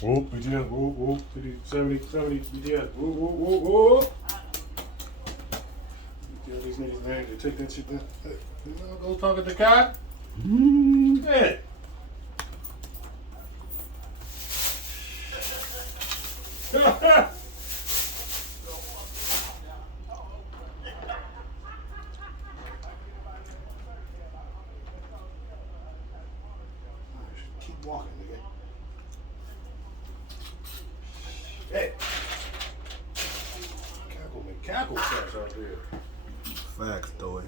Whoop, BTS, whoop, whoop, 50, 70, BTS, whoop, whoop, whoop, whoop. BTS, these niggas, man, they take that shit down. You know, go talk to the guy. Yeah. Keep walking, nigga. Hey. Cackle cats out there. Facts, though.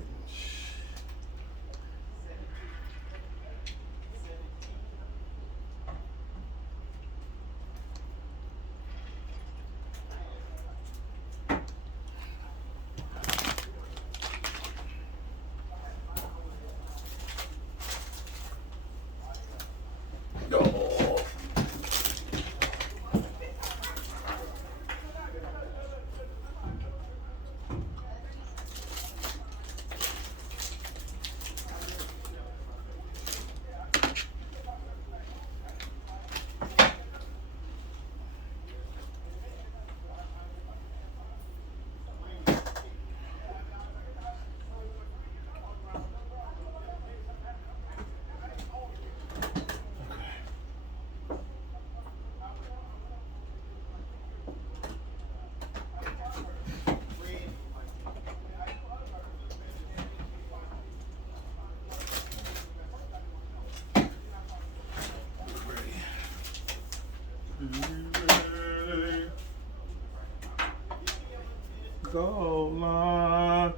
Go line.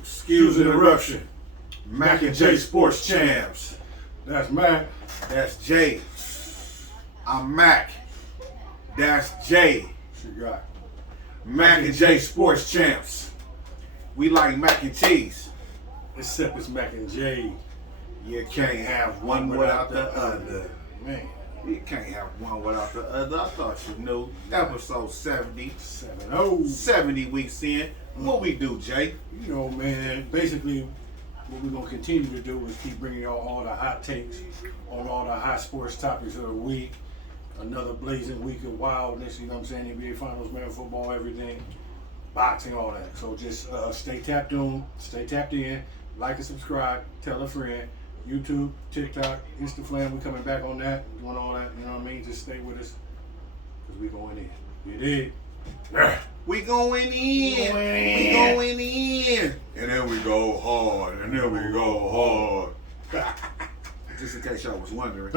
Excuse the interruption. Mac and J Sports Champs. That's Mac. That's Jay. I'm Mac. That's Jay. What you got? Mac and J Sports Champs. We like mac and cheese. Except it's Mac and J. You can't have one without the other. Man. You can't have one without the other. I thought you knew. Episode 70. 7-0. 70 weeks in. What we do, Jay? You know, man, basically what we're going to continue to do is keep bringing y'all all the hot takes on all the hot sports topics of the week. Another blazing week of wildness, you know what I'm saying? NBA Finals, man, football, everything, boxing, all that. So just stay tapped on, stay tapped in, like and subscribe, tell a friend. YouTube, TikTok, Instagram, we coming back on that, doing all that, you know what I mean? Just stay with us, because we going in. You dig? We going in. We going in. And then we go hard. And then we go hard. Just in case y'all was wondering.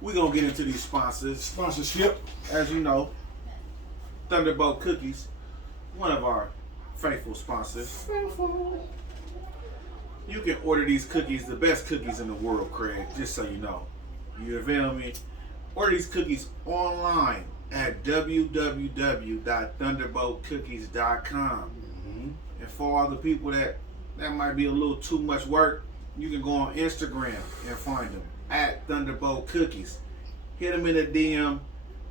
We're going to get into these sponsors. Sponsorship. As you know, Thunderbolt Cookies, one of our faithful sponsors. You can order these cookies, the best cookies in the world, Craig, just so you know. You feel me? Order these cookies online at www.thunderboltcookies.com. And for all the people that might be a little too much work, you can go on Instagram and find them at Thunderbolt Cookies. Hit them in a DM.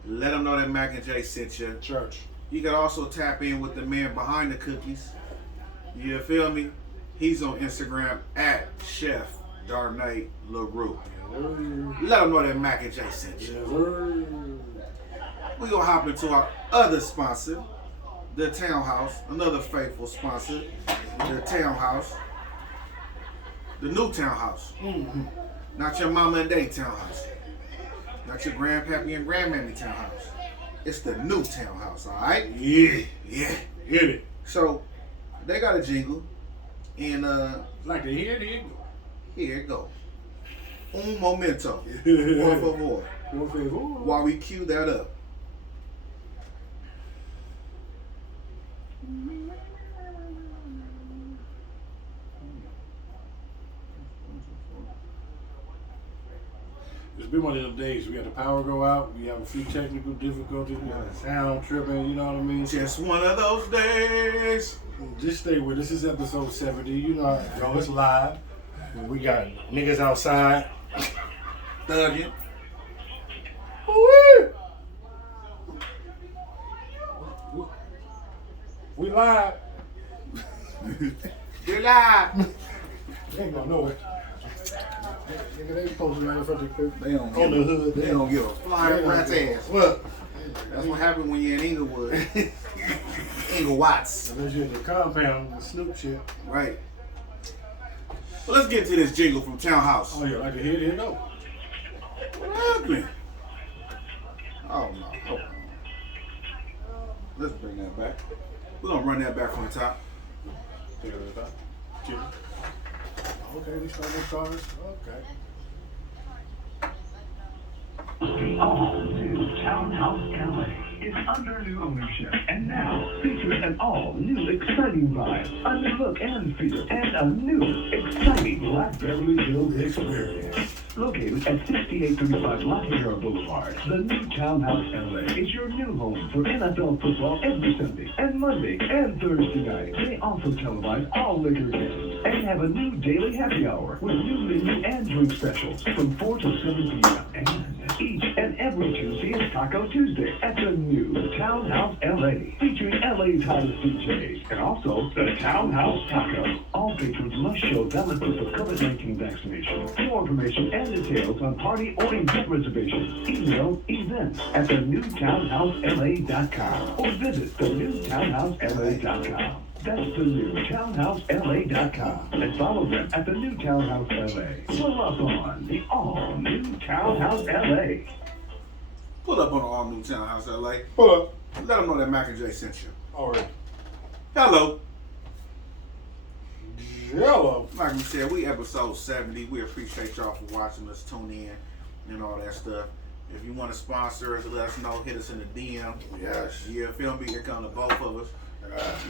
Let them know that Mac and J sent you. Church. You can also tap in with the man behind the cookies. You feel me? He's on Instagram at Chef Darnay LaRue. Let them know that Mac and J sent you. We're going to hop into our other sponsor, the Townhouse. Another faithful sponsor, the Townhouse. The new Townhouse. Not your mama and daddy Townhouse. Not your grandpappy and grandmammy Townhouse. It's the new Townhouse, all right? Yeah. Hit it. So, they got a jingle. And, like to hear it? Here it go. Un momento. Por favor. While we cue that up. It's been one of them days. We had the power go out. We have a few technical difficulties. We got the sound tripping. You know what I mean? Just one of those days. Just stay with us. This is episode 70. You know it's live. We got niggas outside. Thugging. We live. You're live. They ain't gonna know it. Nigga, they posted right in front of the They don't on the give hood. They don't give a flying rat's ass. Look. That's what happened when you're in Inglewood. Inglewatts. Unless you're in the compound, the Snoop shit. Right. Well, let's get to this jingle from Townhouse. Oh yeah, I can hear it. Here it go. What happened? Oh no. Hold on. Let's bring that back. We're gonna run that back from the top. Take it to the top. Chicken. Okay, we start with cars. Okay. The all-new Townhouse LA is under new ownership and now features an all-new exciting vibe, a new look and feel, and a new exciting Black Beverly Hills experience. Located at 6835 La Sierra Boulevard, the new Townhouse LA is your new home for NFL football every Sunday and Monday and Thursday night. They also televise all Laker games and have a new daily happy hour with new menu and drink specials from 4 to 7 p.m. And each and every Tuesday is Taco Tuesday at the new Townhouse LA, featuring LA's hottest DJs and also the Townhouse Taco. All patrons must show valid proof of COVID-19 vaccination. For more information and details on party or event reservations, email events at thenewtownhousela.com or visit thenewtownhousela.com. That's thenewtownhousela.com and follow them at the new Townhouse LA. Pull up on the all-new Townhouse LA. Pull up on the all new Townhouse LA. Pull up. Let them know that Mac and J sent you. All right. Hello. Hello. Like we said, we episode 70. We appreciate y'all for watching us, tune in, and all that stuff. If you want to sponsor us, let us know. Hit us in the DM. Yes. Yeah, feel me? Here come the both of us.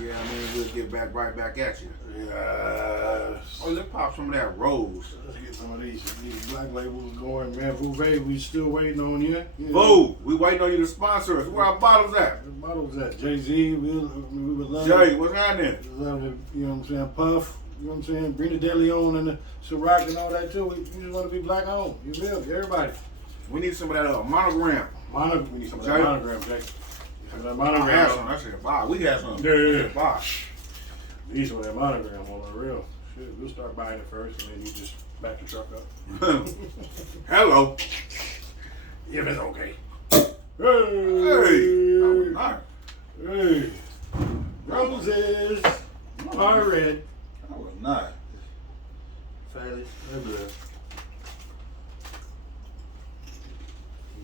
Yeah, I mean, we'll get right back at you. Yes. Oh, let's pop some of that rose. Let's get some of these black labels going, man. Vouvet, we still waiting on you. Yeah. Boo! We waiting on you to sponsor us. Where our bottles at? The bottles at Jay-Z. We would love Jay, what's happening? love it, you know what I'm saying? Puff, you know what I'm saying? Bring the De Leon and the Ciroc and all that too. We just want to be black owned. You feel me? Everybody. We need some of that monogram. We need some of Jay? that monogram, Jay. Some of that I monogram. had some. That shit fire. We had some. Yeah. Fire. Need some of that monogram on the real. Shit, we'll start buying it first and then you just back the truck up. Hello. If it's okay. Hey. That was nice. Hey. Roses are red. That was nice. Fellas,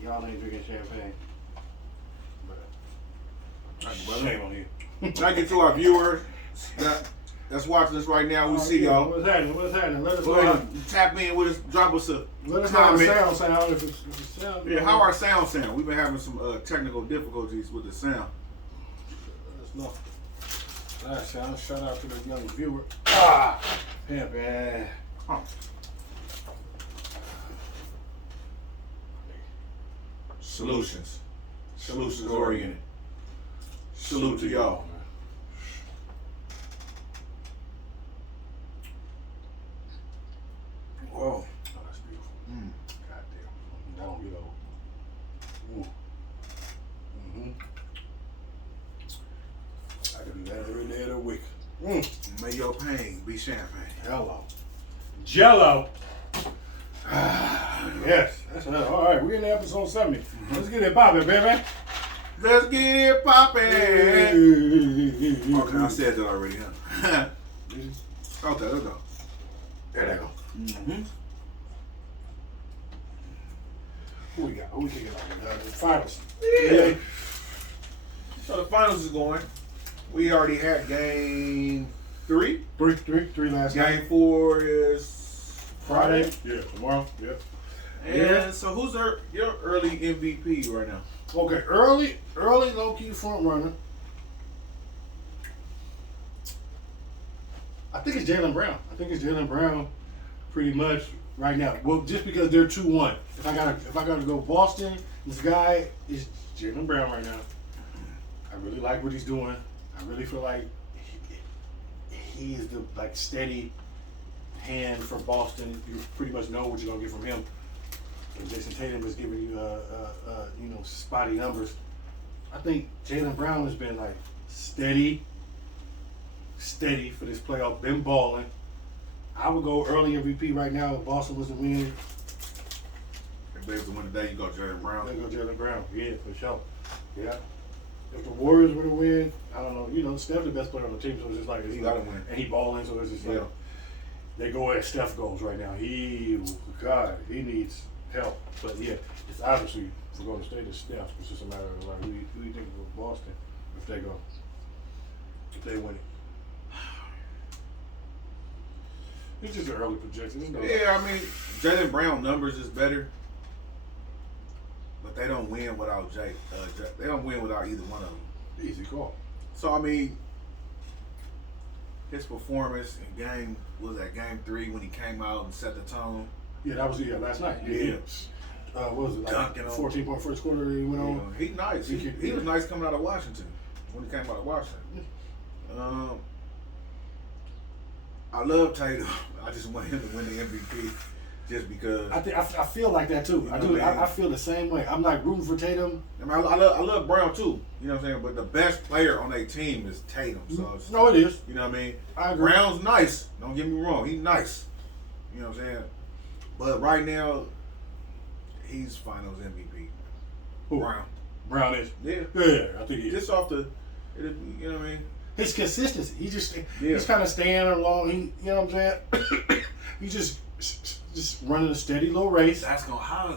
y'all ain't drinking champagne. But shame on you. Thank you to our viewers that's watching us right now. We see y'all. What's happening? What's happening? Let us Go know. ahead and tap in with us. Drop us a Let us know how the comment. sound if it's sound. Yeah, how our sound? We've been having some technical difficulties with the sound. Let us know. Shout out to the young viewer. Pimpin'. Oh. Solutions oriented. Salute to y'all. Whoa. Oh, that's beautiful. Goddamn. That don't get old. I can do that every day of the week. May your pain be champagne. Hello. Jello. Yes. That's enough. All right, we're in episode 70. Let's get it poppin', baby. Let's get it poppin'. Okay, I said that already, huh? Okay, let's go. There they go. Who we got? Who we kicking off? The finals. Yeah. So the finals is going. We already had game 3. Three last night. Game 4 is Friday. Yeah, tomorrow. Yeah. And so who's your early MVP right now? Okay, early low-key front runner. I think it's Jaylen Brown. Pretty much right now. Well, just because they're 2-1. If I gotta go Boston, this guy is Jaylen Brown right now. I really like what he's doing. I really feel like he is the steady hand for Boston. You pretty much know what you're gonna get from him. And Jason Tatum is giving you spotty numbers. I think Jaylen Brown has been steady, steady for this playoff. Been balling. I would go early MVP right now if Boston was to win. If they was to win today, you go Jalen Brown. They go Jalen Brown. Yeah, for sure. Yeah. If the Warriors were to win, I don't know. You know, Steph the best player on the team, so it's just like He gotta win. and he balling, so it's just Yeah. like they go as Steph goes right now. He needs help. But yeah, it's obviously if we're going to stay to Steph. It's just a matter of like who you think of Boston if they win it. It's just an early projection. Yeah, I mean, Jalen Brown numbers is better, but they don't win without Jay. They don't win without either one of them. Easy call. So I mean, his performance in game 3 when he came out and set the tone. Yeah, that was last night. Yeah. What was it? Like Dunking on 14-point first quarter he went on. You know, he nice. He was nice coming out of Washington when he came out of Washington. I love Tatum. I just want him to win the MVP just because. I feel like that too. I do. I feel the same way. I'm like rooting for Tatum. I mean, I love Brown too. You know what I'm saying? But the best player on their team is Tatum. So No, it is. You know what I mean? I agree. Brown's nice. Don't get me wrong. He's nice. You know what I'm saying? But right now, he's Finals MVP. Who? Brown. Brown is. Yeah. Yeah, I think he is. Just off the, you know what I mean? His consistency. He's Yeah. kind of staying along. You know what I'm saying? He's just running a steady little race. How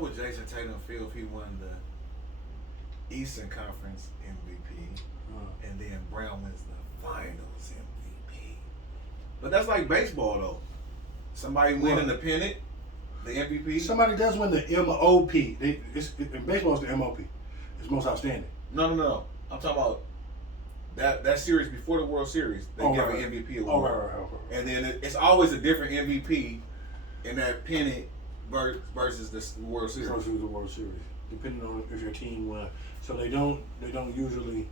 would Jason Tatum feel if he won the Eastern Conference MVP and then Brown wins the Finals MVP? But that's like baseball though. Somebody winning the pennant, the MVP. Somebody does win the MOP. In baseball, it's the MOP. It's most outstanding. No. I'm talking about that series before the World Series. They give an MVP award. Right. And then it's always a different MVP in that pennant versus the World Series. Versus the World Series, depending on if your team won. So they don't usually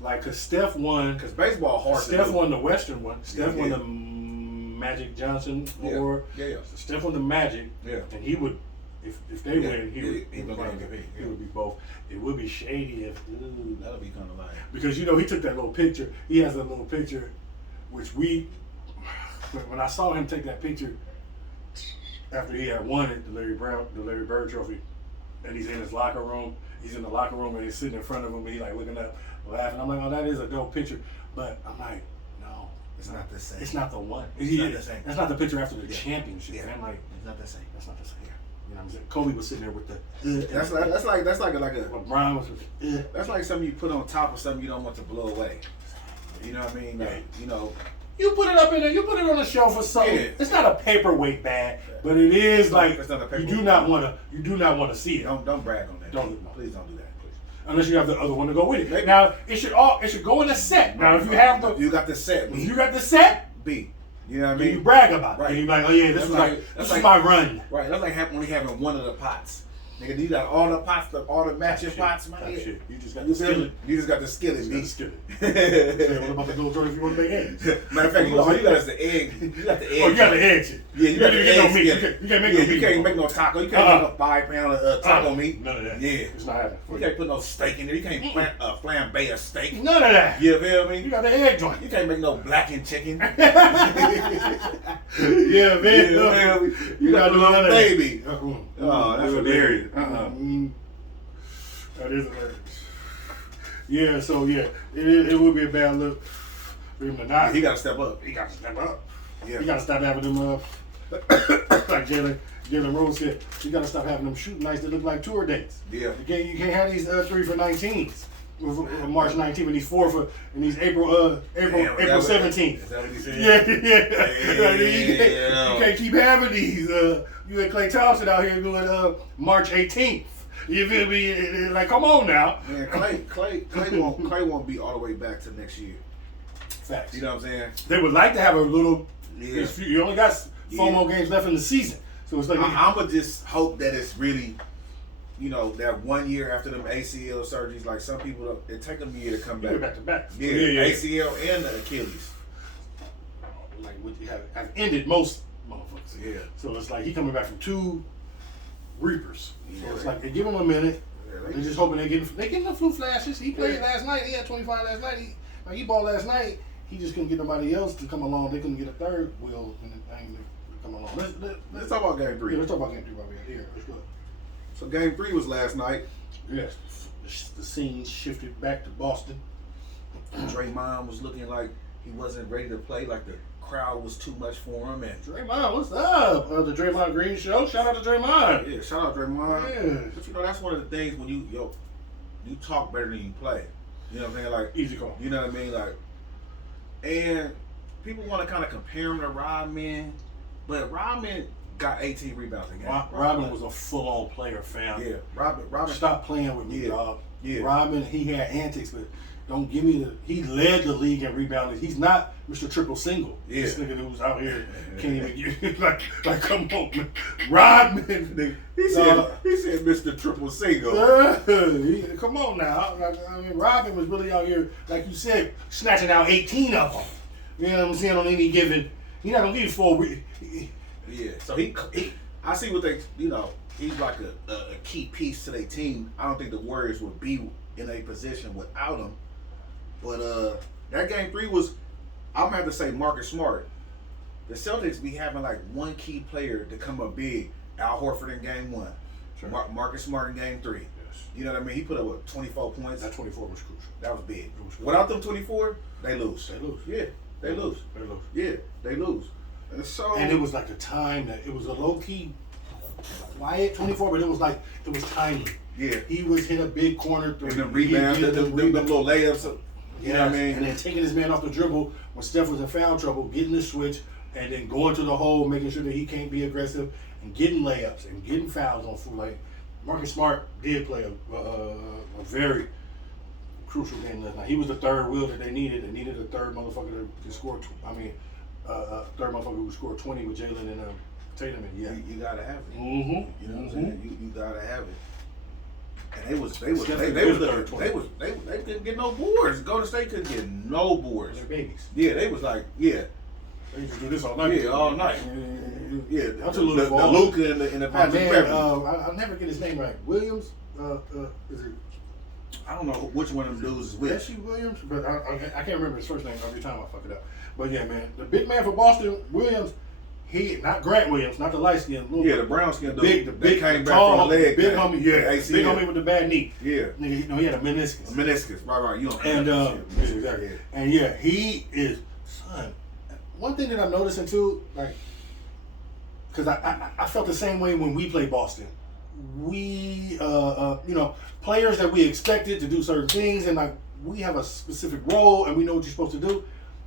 like because Steph won. Because baseball hard. Steph to do. won the Western one. Steph won Yeah. the Magic Johnson award. Yeah. So Steph won the Magic. Yeah. And he would, if they win, he would he would be MVP. He would be both. It would be shady if That'll be kind of like. because you know he took that little picture. He has a little picture, which when I saw him take that picture after he had won it, the Larry Bird Trophy, and he's in his locker room. He's in the locker room and he's sitting in front of him and he's like looking up, laughing. I'm like, oh, that is a dope picture, but I'm like, no, It's not the same. It's not the one. It's not the same. That's not the picture after the championship. Yeah. Man. Like, It's not the same. that's not the same. You know what I'm saying? Kobe was sitting there with the. That's like a. Well, Brown was. That's like something you put on top of something you don't want to blow away. You know what I mean? Yeah. Like, you know. You put it up in there. You put it on the shelf or something. Yeah. It's not a paperweight bag, but it is like It's not a you paperweight do not want to. You do not want to see it. Don't brag on that. Please don't do that. Please. Unless you have the other one to go with it. Maybe. Now it should go in a set. Now if you have the, You got the set. if you got the set, B. You know what I then mean? you brag about it. Right. And you be like, oh yeah, this is my run. Right. That's like only having one of the pots. Nigga, you got all the pots, all the matching pots, man. Type shit. You just got You the skillet. You just got the skillet, You just B. got the skillet. What about the little joint if you want to make eggs? Matter of fact, all you got is the egg. You got the egg. Oh, you got the egg shit. Yeah, you got the get no egg meat. You skillet. can't make no meat. You can't make no taco. You can't make a 5 pound taco meat. None of that. Yeah. It's not happening. You can't put no steak in there. You can't flambe a steak. None of that. You feel me? You got the egg joint. You can't make no blackened chicken. Yeah, man. Yeah, you got the none little of that. baby. Uh-uh. Oh, that's hilarious. That is hilarious. Yeah, so yeah, it would be a bad look for him to not. He got to step up. He got to step up. Yeah. He got to stop having them, like Jalen Rose said, you got to stop having them shooting nights that look like tour dates. Yeah. You can't have these 3 for 19s. With March 19th and these 4 for and these April 17th. Is that what he said? Yeah. You can't keep having these. You and Klay Thompson out here doing March 18th. You feel me? Like, come on now. Man, Clay won't be all the way back to next year. Facts. You know what I'm saying? They would like to have a little. Yeah. You only got 4 more games left in the season, so it's like I'ma just hope that it's really, you know, that 1 year after them ACL surgeries. Like some people, it take them a year to come back. back to back. Yeah, ACL and the Achilles. Like what you have ended most motherfuckers. Yeah. So it's like he coming back from 2 reapers. So Yeah, it's right. like they give him a minute. Yeah, They're just hoping they getting the flu flashes. He played last night. He had 25 last night. He balled last night. he just couldn't get nobody else to come along. They couldn't get a third wheel and to come along. Let's talk about game 3. Yeah, let's talk about game 3 right here. Let's go. So game 3 was last night. Yes, the scenes shifted back to Boston. Draymond was looking like he wasn't ready to play, like the crowd was too much for him. And Draymond, what's up? The Draymond Green Show. Shout out to Draymond. yeah, shout out Draymond. Yeah. But you know, that's one of the things when you talk better than you play. You know what I'm saying? Like, Easy call. you know what I mean? Like, and people want to kind of compare him to Rodman, but Rodman got 18 rebounds a game. Robin was a full-on player, fam. Yeah, Robin. Stop playing with me, Yeah. dog. Yeah. Robin, he had antics, but don't give me he led the league in rebounding. He's not Mr. Triple Single. Yeah. This nigga who's out here can't even get like come on, man. Rodman. He said Mr. Triple Single. Come on now. I mean, Robin was really out here, like you said, snatching out 18 of them. You know what I'm saying? On any given, he's not gonna give you 4 weeks. Yeah, so he I see what they, he's like a key piece to their team. I don't think the Warriors would be in a position without him. But that game 3 was, I'm gonna have to say Marcus Smart. The Celtics be having like one key player to come up big. Al Horford in game 1. Sure. Marcus Smart in game 3. Yes. You know what I mean? He put up 24 points. That 24 was crucial. That was big. It was crucial. Without them 24, they lose. They lose. Yeah, they lose. They lose. Yeah, they lose. And so And it was like the time that it was a low key quiet 24, but it was timely. yeah. He was hit a big corner three. And the rebound, He hit the little layups. You know what I mean? And then taking his man off the dribble when Steph was in foul trouble, getting the switch, and then going to the hole, making sure that he can't be aggressive, and getting layups and getting fouls on full. Like Marcus Smart did play a very crucial game last night. He was the third wheel that they needed. They needed a third motherfucker to score. Third motherfucker who scored 20 with Jalen and Tatum. And yeah, You gotta have it. mm-hmm. You know what I'm saying? You gotta have it. And they couldn't get no boards. Golden State couldn't get no boards. They're babies. Yeah, they was like, yeah, They used to do this all night. yeah, all night. Yeah, That's a the little ball. Luka and the Oh, Patrick man, Beverly. I'll never get his name right. Williams? Is it I don't know which one of them dudes is which. Jesse Williams? But I can't remember his first name every time I fuck it up. But yeah, man, the big man for Boston, Williams, he not Grant Williams, not the light skinned Yeah, the brown skin dude. the that big, came the back tall, from the leg. big thing. homie, yeah, ACL. big homie with the bad knee. Yeah. Nigga, he had a meniscus. Meniscus. Right. You don't And know that shit. exactly. Yeah. And yeah, he is son. One thing that I'm noticing too, like, because I felt the same way when we played Boston. We players that we expected to do certain things, and like we have a specific role and we know what you're supposed to do.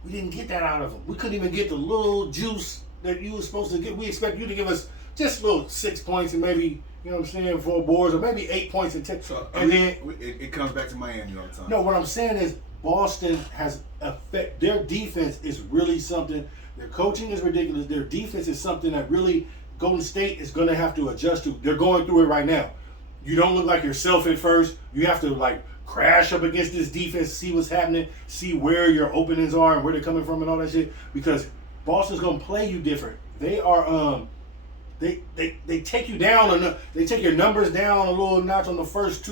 We didn't get that out of them. We couldn't even get the little juice that you were supposed to get. We expect you to give us just a little 6 points and maybe, 4 boards, or maybe 8 points and 10. So, And then it comes back to Miami all the time. no, what I'm saying is Boston has affect. Their defense is really something. Their coaching is ridiculous. Their defense is something that really Golden State is going to have to adjust to. They're going through it right now. You don't look like yourself at first. You have to crash up against this defense, see what's happening, see where your openings are and where they're coming from and all that shit. Because Boston's going to play you different. They are They take you down, they take your numbers down a little notch on the first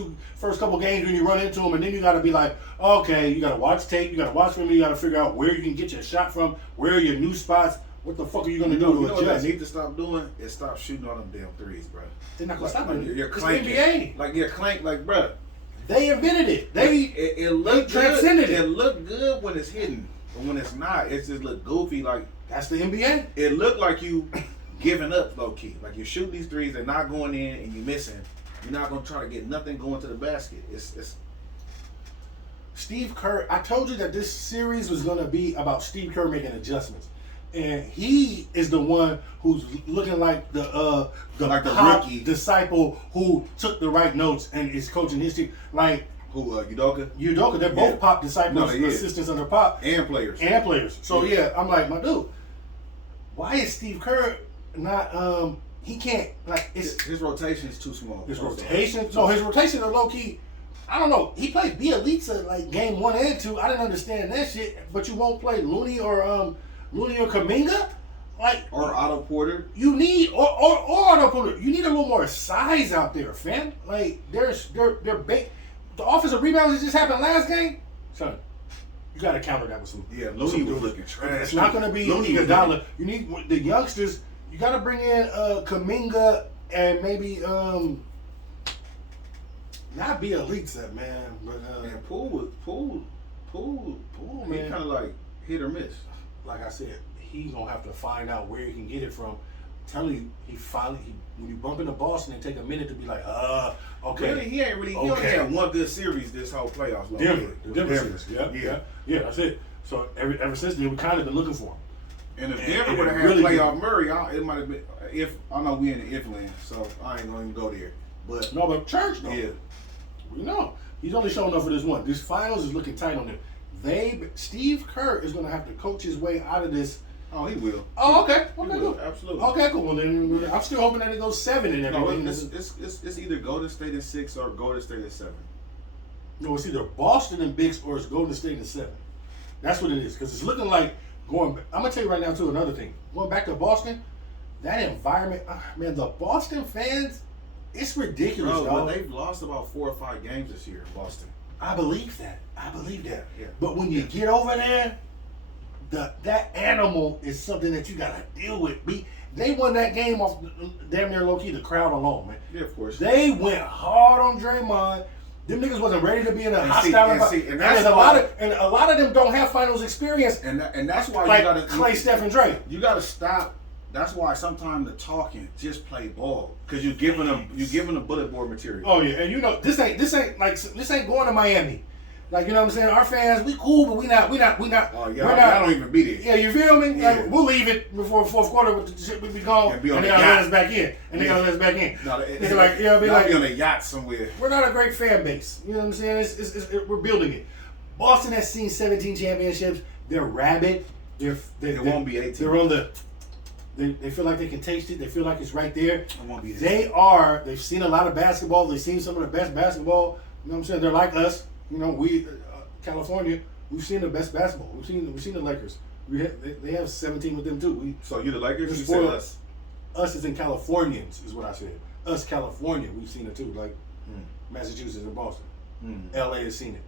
couple games when you run into them, and then you got to be like, okay, you got to watch tape, you got to watch film, you got to figure out where you can get your shot from, where are your new spots, what the fuck are you going to do You to know what adjust? they need to stop doing is stop shooting all them damn threes, bro. They're not going to stop it. You're It's the clanking. NBA. Like you're clank, like bro. They invented it. It looked good. transcended it. It looked good when it's hidden, but when it's not, it just look goofy. Like That's the NBA. it looked like you giving up low key. Like you're shooting these threes, they're not going in, and you're missing. You're not gonna try to get nothing going to the basket. It's Steve Kerr, I told you that this series was going to be about Steve Kerr making adjustments. And he is the one who's looking like the Like the pop rookie. disciple who took the right notes and is coaching his team. Like who Udoka Udoka, they're both Yeah. Pop disciples, No, they is. assistants under Pop, and players. and players. So yeah, I'm like, my dude, why is Steve Kerr not? He can't His rotation is too small. his rotation. No, his rotation are low key. I don't know. He played Bielitsa game 1 and 2. I didn't understand that shit. But you won't play Looney or Kuminga? Or Otto Porter. You need or Otto Porter. You need a little more size out there, fam. They're big. The offensive rebounds that just happened last game, son. You got to counter that with some. Yeah, some Looney was dudes. looking trash. It's not going to be Looney was Iguodala. You need the youngsters. You got to bring in Kuminga and maybe not be Bielitsa, man, but And Poole, he man. kind of like hit or miss. Like I said, he's gonna have to find out where he can get it from. I'm telling you, when you bump into Boston and take a minute to be like, okay. Really, he only Okay. had one good series this whole playoffs. Like, Denver. The with Denver series. Yeah, that's it. So ever since then, we kind of been looking for him. And if And- Denver and would have had really playoff Murray, it might have been. If I know we in the if land, so I ain't gonna even go there. But No, but Church, though. yeah, We know. He's only showing up for this one. This finals is looking tight on him. Steve Kerr is going to have to coach his way out of this. oh, he will. Oh, okay. He Okay, will, cool. absolutely. Okay, cool. Well, then I'm still hoping that it goes 7 and No, everything. it's either Golden State in 6 or Golden State in 7. No, it's either Boston and Bigs or it's Golden State and 7. That's what it is. Because it's looking like I'm going to tell you right now, too, another thing. Going back to Boston, that environment, man, the Boston fans, it's ridiculous, Bro, but dog. they've lost about 4 or 5 games this year in Boston. I believe that. Yeah. But when you get over there, that animal is something that you gotta deal with. They won that game off damn near low key the crowd alone, man. Yeah, of course. They went hard on Draymond. Them niggas wasn't ready to be in a hostile environment. and And that's a why- lot of them don't have finals experience And that's why like you gotta Clay, Steph, and Dre. You gotta stop. That's why sometimes the talking just play ball because you're giving them bullet board material. Oh yeah, and you know this ain't going to Miami. Like, you know what I'm saying? Our fans, we cool, but we not. Oh, we're y'all not. don't even be there. Yeah, you feel me? Yeah. Like, we'll leave it before the fourth quarter with the shit we be gone, And be on and they the gotta let yacht. us back in. And they Yeah. gotta let us back in. No, Nigga, like, you know, be y'all like, be on a yacht somewhere. we're not a great fan base. You know what I'm saying? We're building it. Boston has seen 17 championships. They're rabid. They won't be 18. They're on the. They feel like they can taste it. They feel like it's right there. It won't be 18. They've seen a lot of basketball. They've seen some of the best basketball. You know what I'm saying? They're like us. You know, we, California, we've seen the best basketball. We've seen the Lakers. They have 17 with them too. So you the Lakers? Just You said spoiled. us. Us as in Californians is what I said. Us California, we've seen it too. Like Mm. Massachusetts and Boston. Mm. LA has seen it.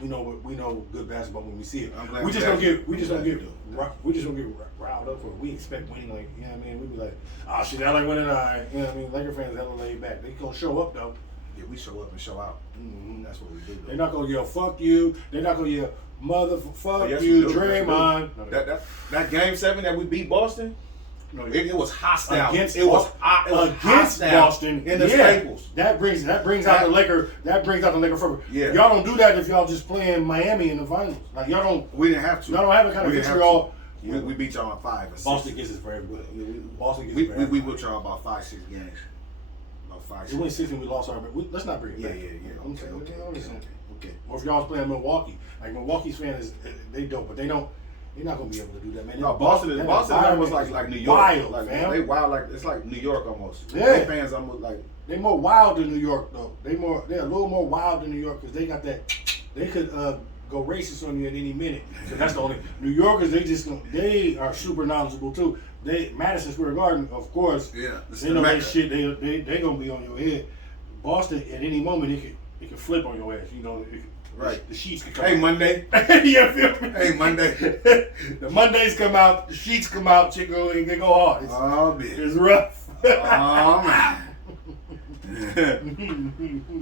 We know good basketball when we see it. I'm glad We just you don't guys get we just do. don't get riled up for it. We expect winning, like, you know what I mean? We be like, oh shit, I like winning, all right. You know what I mean? Laker fans hella laid back. They gonna show up though. Yeah, we show up and show out. Mm-hmm. That's what we do. They're not gonna yell fuck you. They're not gonna yell fuck Yes, you, we do. Yes, we do. Draymond. That game 7 that we beat Boston, it was hostile. Against it was against hostile Boston in the yeah. Staples. That brings out the Laker fervor. Yeah. Y'all don't do that if y'all just playing Miami in the finals. Like y'all don't We don't have the kind of victory victory all. We beat y'all in 5 or 6. Boston gets it for everybody. Boston gets We it for everybody. whipped y'all about 5-6 games. About 5-6. We went 6 and we lost our. Let's not bring it Yeah, back. yeah. I'm saying, Okay. Or if y'all was playing Milwaukee, like Milwaukee's fans, they dope, but they're not gonna be able to do that, man. No, Boston That was environment like is New York. wild, like fam. they wild, like it's like New York almost. Yeah. They fans almost like They more wild than New York though. They're a little more wild than New York because they got that. They could go racist on you at any minute. So that's the only New Yorkers. They are super knowledgeable too. Madison Square Garden, of course. yeah. This They is know Mecca. that shit. They gonna be on your head. Boston at any moment it can flip on your ass. You know, Right. The sheets can come. Hey out. Monday. Yeah, feel me? Hey Monday. The Mondays come out. The sheets come out. They go hard. Oh bitch. It's rough. Oh man.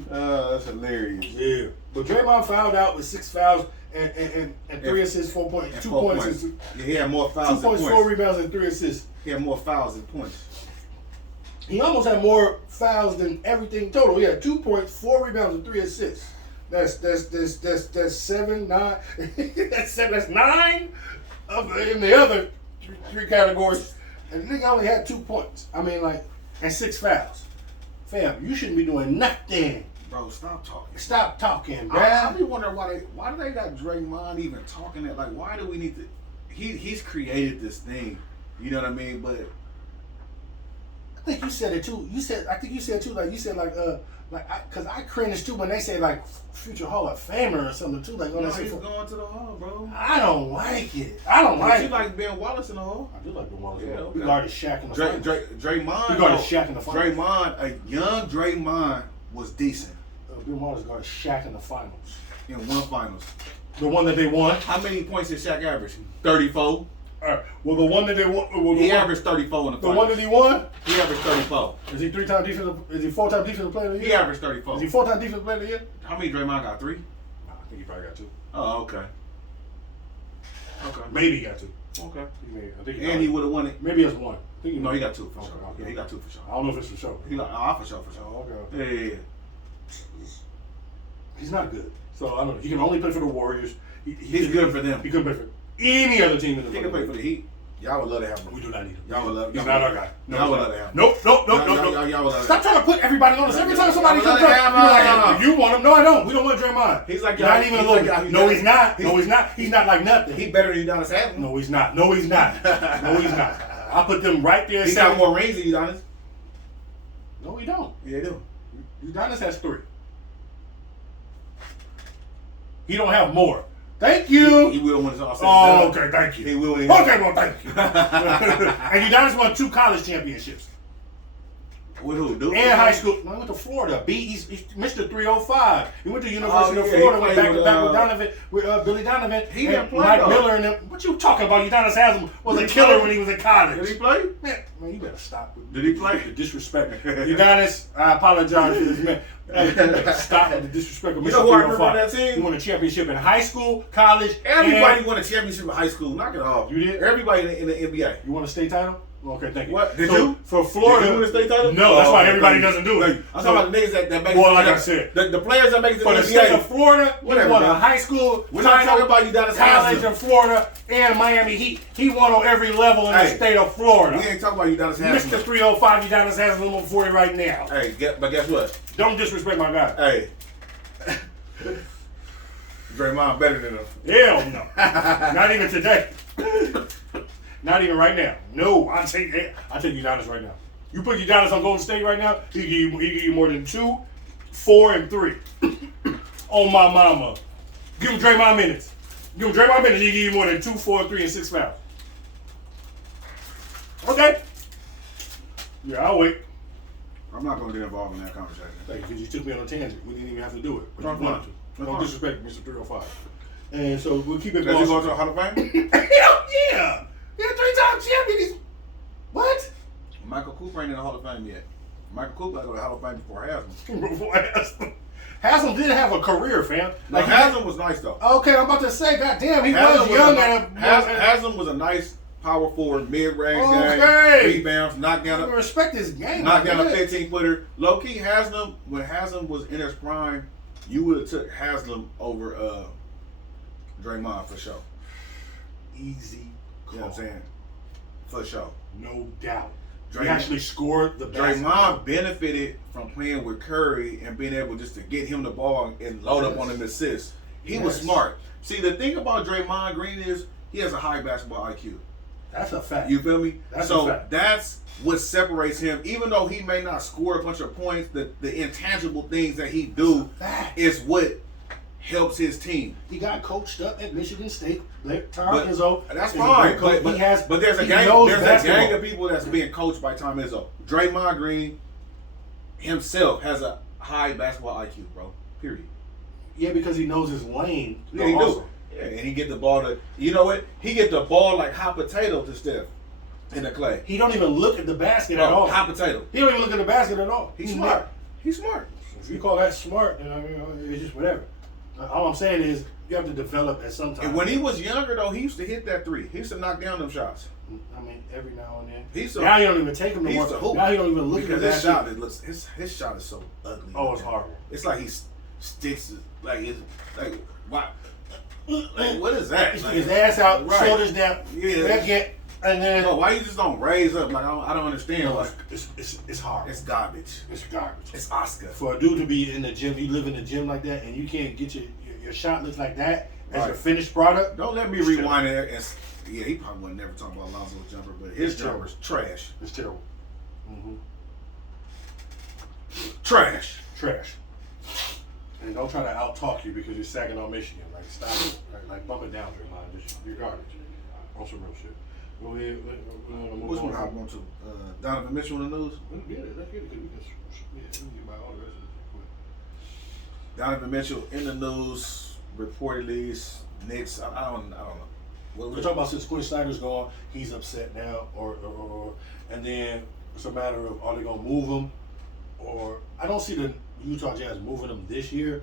That's hilarious. Yeah, but Draymond fouled out with 6 fouls and 3 assists, 4 points, And 2 4 points, and Yeah, he had more 2 fouls than points, points. 4 rebounds, and 3 assists. He had more fouls than points. He almost had more fouls than everything total. He had 2 points, 4 rebounds, and 3 assists. That's 7, 9. That's 9 in the other three categories. And the nigga only had 2 points. I mean, like, and 6 fouls. Fam, you shouldn't be doing nothing. Bro, stop talking. Stop talking, I bruh. be wondering why do they got Draymond even talking that? Like, why do we need to? He's created this thing, you know what I mean? But I think you said it too. I think you said too. Like you said, cause I cringe too when they say like future Hall of Famer or something too. Like, no, he's going to the Hall, bro. I don't like it. I don't like You it. like Ben Wallace in the Hall? I do like the Wallace. Yeah, We okay. guarded Shaq in the finals. Draymond. We guarded Shaq in the finals. Draymond, a young Draymond was decent Ben Wallace guarded Shaq in the finals. in one finals. The one that they won. How many points did Shaq average? 34. Well, the one that they won. Well, He averaged 34 in the the finals. one that he won. He averaged 34. Is he 3-time defensive? Is he 4-time defensive player of the He year? averaged 34. Is he 4-time defensive player of the year? How many Draymond got? 3? I think he probably got 2. Oh, okay. Okay. Maybe he got 2. Okay. I think And he would have won it. maybe it's 1. I think No, he got 2 for Okay, sure. okay. Yeah, he got 2 for sure. I don't know if it's for sure. He like, for sure, for sure. Oh, okay. Yeah, yeah, yeah. He's not good. So I don't know. He can only play for the Warriors. He's good for them. He couldn't play for any other team in the He can play for the Heat. Y'all would love to have him. We do not need him. Y'all would love. He's not our guy. No, Y'all he's would not. love to have him. Nope. Nope. Y'all would love to Stop have trying to put everybody on us. Every time somebody Y'all comes would up, love to you're have like, him. you want him? No, I don't. We don't want Draymond. He's like, not even a little bit. No, he's not. He's- No, he's not. He's not like nothing. He better than Udonis Haslem. No, he's not. No, he's not. No, he's not. I put them right there. He got more rings than Udonis. No, he don't. Yeah, he do. Udonis has 3. He don't have more. Thank you. He will when it's all said Oh, and done. okay, thank you. He will. Okay, well, thank you. And Udonis won 2 college championships. With who? Duke? And high school. No, he went to Florida. He's Mr. 305. He went to University Oh, of yeah, Florida. he Went played back to with, back with Donovan, with Billy Donovan. He and didn't play, Mike though. Miller and them. What you talking about? Udonis Haslem was Did a he killer play? when he was in college. Did he play? Man, you better stop. Did he play? The disrespect. Udonis, I apologize for this man. Stop with the disrespect of Mr. You know who I remember 305. on that team? He won a championship in high school, college. Everybody and won a championship in high school. Knock it off. You did? Everybody in the NBA. You want a state title? Okay, thank you. What? Did So, you? For Florida. Did you win a state title? No, that's Oh, why okay, everybody thank you. doesn't do Thank it. you. I'm So, talking about the niggas that make well, like I said, the players that make it to for the the state NBA. of Florida, he Whatever, won a man. high school We're not title, talking about Udonis college Haslem. in Florida, and Miami Heat. He won on every level in the Hey, state of Florida. We ain't talking about Udonis Haslem. Mr. 305, Udonis Haslem number 40 right now. Hey, but guess what? Don't disrespect my guy. Hey. Draymond better than him. Hell no. Not even today. Not even right now. No, I take Udonis right now. You put Udonis on Golden State right now, he give you more than 2, 4, and 3. On my mama. Give him Draymond minutes. Give him Draymond minutes, he give you more than 2, 4, 3, and 6 fouls. Okay. Yeah, I'll wait. I'm not going to get involved in that conversation. Thank you, because you took me on a tangent. We didn't even have to do it. But That's you wanted fine. to. That's Don't fine. disrespect Mr. 305. And so we'll keep it Does he go going. to the Hall of Fame? Hell yeah! He's a 3-time champion. What? Michael Cooper ain't in the Hall of Fame yet. Michael Cooper got to go to the Hall of Fame before Haslam. Before Haslam. Haslam did have a career, fam. Like he- Haslam was nice though. Okay, I'm about to say, goddamn, he Haslam was young a, and Haslam was a nice power forward, mid-range Okay. game, rebounds, knock I down respect his game. a 15. 15-footer. Low key, Haslam, when Haslam was in his prime, you would have took Haslam over Draymond for sure. Easy call. You know what I'm saying? For sure. No doubt. He Draymond- actually scored the basketball. Draymond benefited from playing with Curry and being able just to get him the ball and load up on an assist. He was Yes. smart. See, the thing about Draymond Green is he has a high basketball IQ. That's a fact. You feel me? That's so a fact. that's what separates him. Even though he may not score a bunch of points, the intangible things that he do Fact. is what helps his team. He got coached up at Michigan State. Tom But- Izzo. That's is a fine. great coach. But, he has. but there's a he gang. knows There's a basketball. gang of people that's being coached by Tom Izzo. Draymond Green himself has a high basketball IQ, bro. Period. Yeah, because he knows his lane. Yeah, he also. do. Yeah, and he get the ball to. You know what? He get the ball like hot potato to Steph in the clay. He don't even look at the basket at all. Hot potato. He don't even look at the basket at all. He's smart. He's smart. If you call that smart, then I mean, it's just whatever. All I'm saying is you have to develop at some time. And when he was younger, though, he used to hit that three. He used to knock down them shots. I mean, every now and then. He's a- now he don't even take them no He more. used to hoop. Now he don't even look Because at his the shot, basket. it looks his shot is so ugly. Oh, it's horrible. It's like he sticks like it's like wow. Like what is that? He stick Like, his ass out, right. shoulders down, Yeah. backhand, and then No, why you just don't raise up? Like I don't understand. No, Like it's hard. it's garbage. It's garbage. It's Oscar. For a dude to be in the gym, you live in the gym like that, and you can't get your shot looks like that as Right. your finished product. Don't let me It's rewind it. Yeah, he probably would never talk about Lonzo's jumper, but his It's jumper's trash. It's terrible. Mm-hmm. Trash. Trash. And don't try to out-talk you because you're sagging on Michigan. Like, stop it. Like bump it down, Draymond. Just, you're garbage. On some real shit. Go ahead. We want to move Which on. one I want to? Donovan Mitchell in the news. Let's get it. Let's get it. 'Cause we can get by all the rest of it. Donovan Mitchell in the news. reportedly Knicks. I don't know. We're talking about since Quinn Snyder's gone, he's upset now, or and then it's a matter of are they gonna move him, or I don't see the Utah Jazz moving him this year.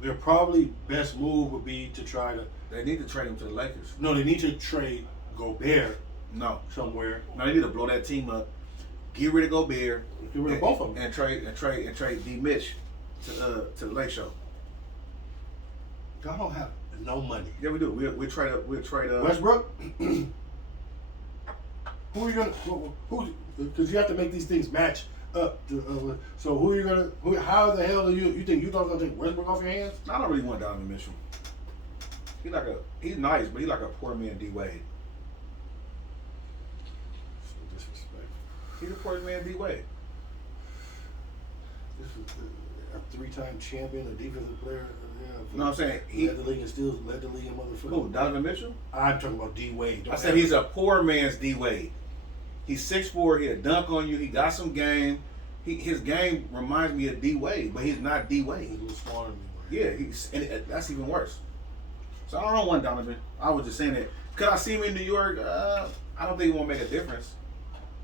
Their probably best move would be to try to. They need to trade him to the Lakers. No, they need to trade Gobert No, somewhere. they need to blow that team up. Get rid of Gobert. Get rid of both of them. and trade D Mitch to the Lake Show. Y'all don't have no money. Yeah, we do. We'll trade. Westbrook. Who are you gonna? Who? Because you have to make these things match up. So who are you gonna? How the hell do you think Utah's gonna take Westbrook off your hands? I don't really want Donovan Mitchell. He's nice, but he's like a poor man D Wade. So disrespectful. He's a poor man D Wade. This is a three-time champion, a defensive player. You know what I'm saying? He led the league and still led the league in motherfucker. Who? Donovan Mitchell? I'm talking about D Wade. I said he's a poor man's D Wade. He's 6'4", he'll dunk on you, he got some game. His game reminds me of D Wade, but he's not D He's a Wade. little smaller than me. Yeah, that's even worse. So I don't want Donovan. I was just saying that. Could I see him in New York? I don't think it won't make a difference.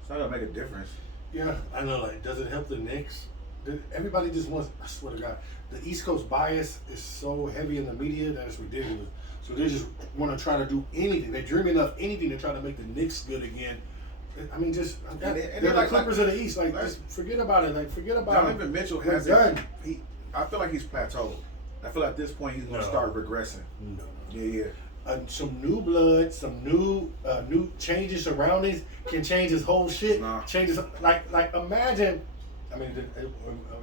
It's not gonna make a difference. Yeah, I know. Like, does it help the Knicks? Everybody just wants. I swear to God, the East Coast bias is so heavy in the media that it's ridiculous. So they just want to try to do anything. They're dreaming of anything to try to make the Knicks good again. I mean, just they're the Clippers of the East. Like, just forget about it. Like, forget about it. Donovan Mitchell We're has done. I feel like he's plateaued. I feel like at this point he's gonna No. start regressing. No. Yeah. Some new blood, some new changes, surroundings can change his whole shit. Nah. Changes like imagine. I mean,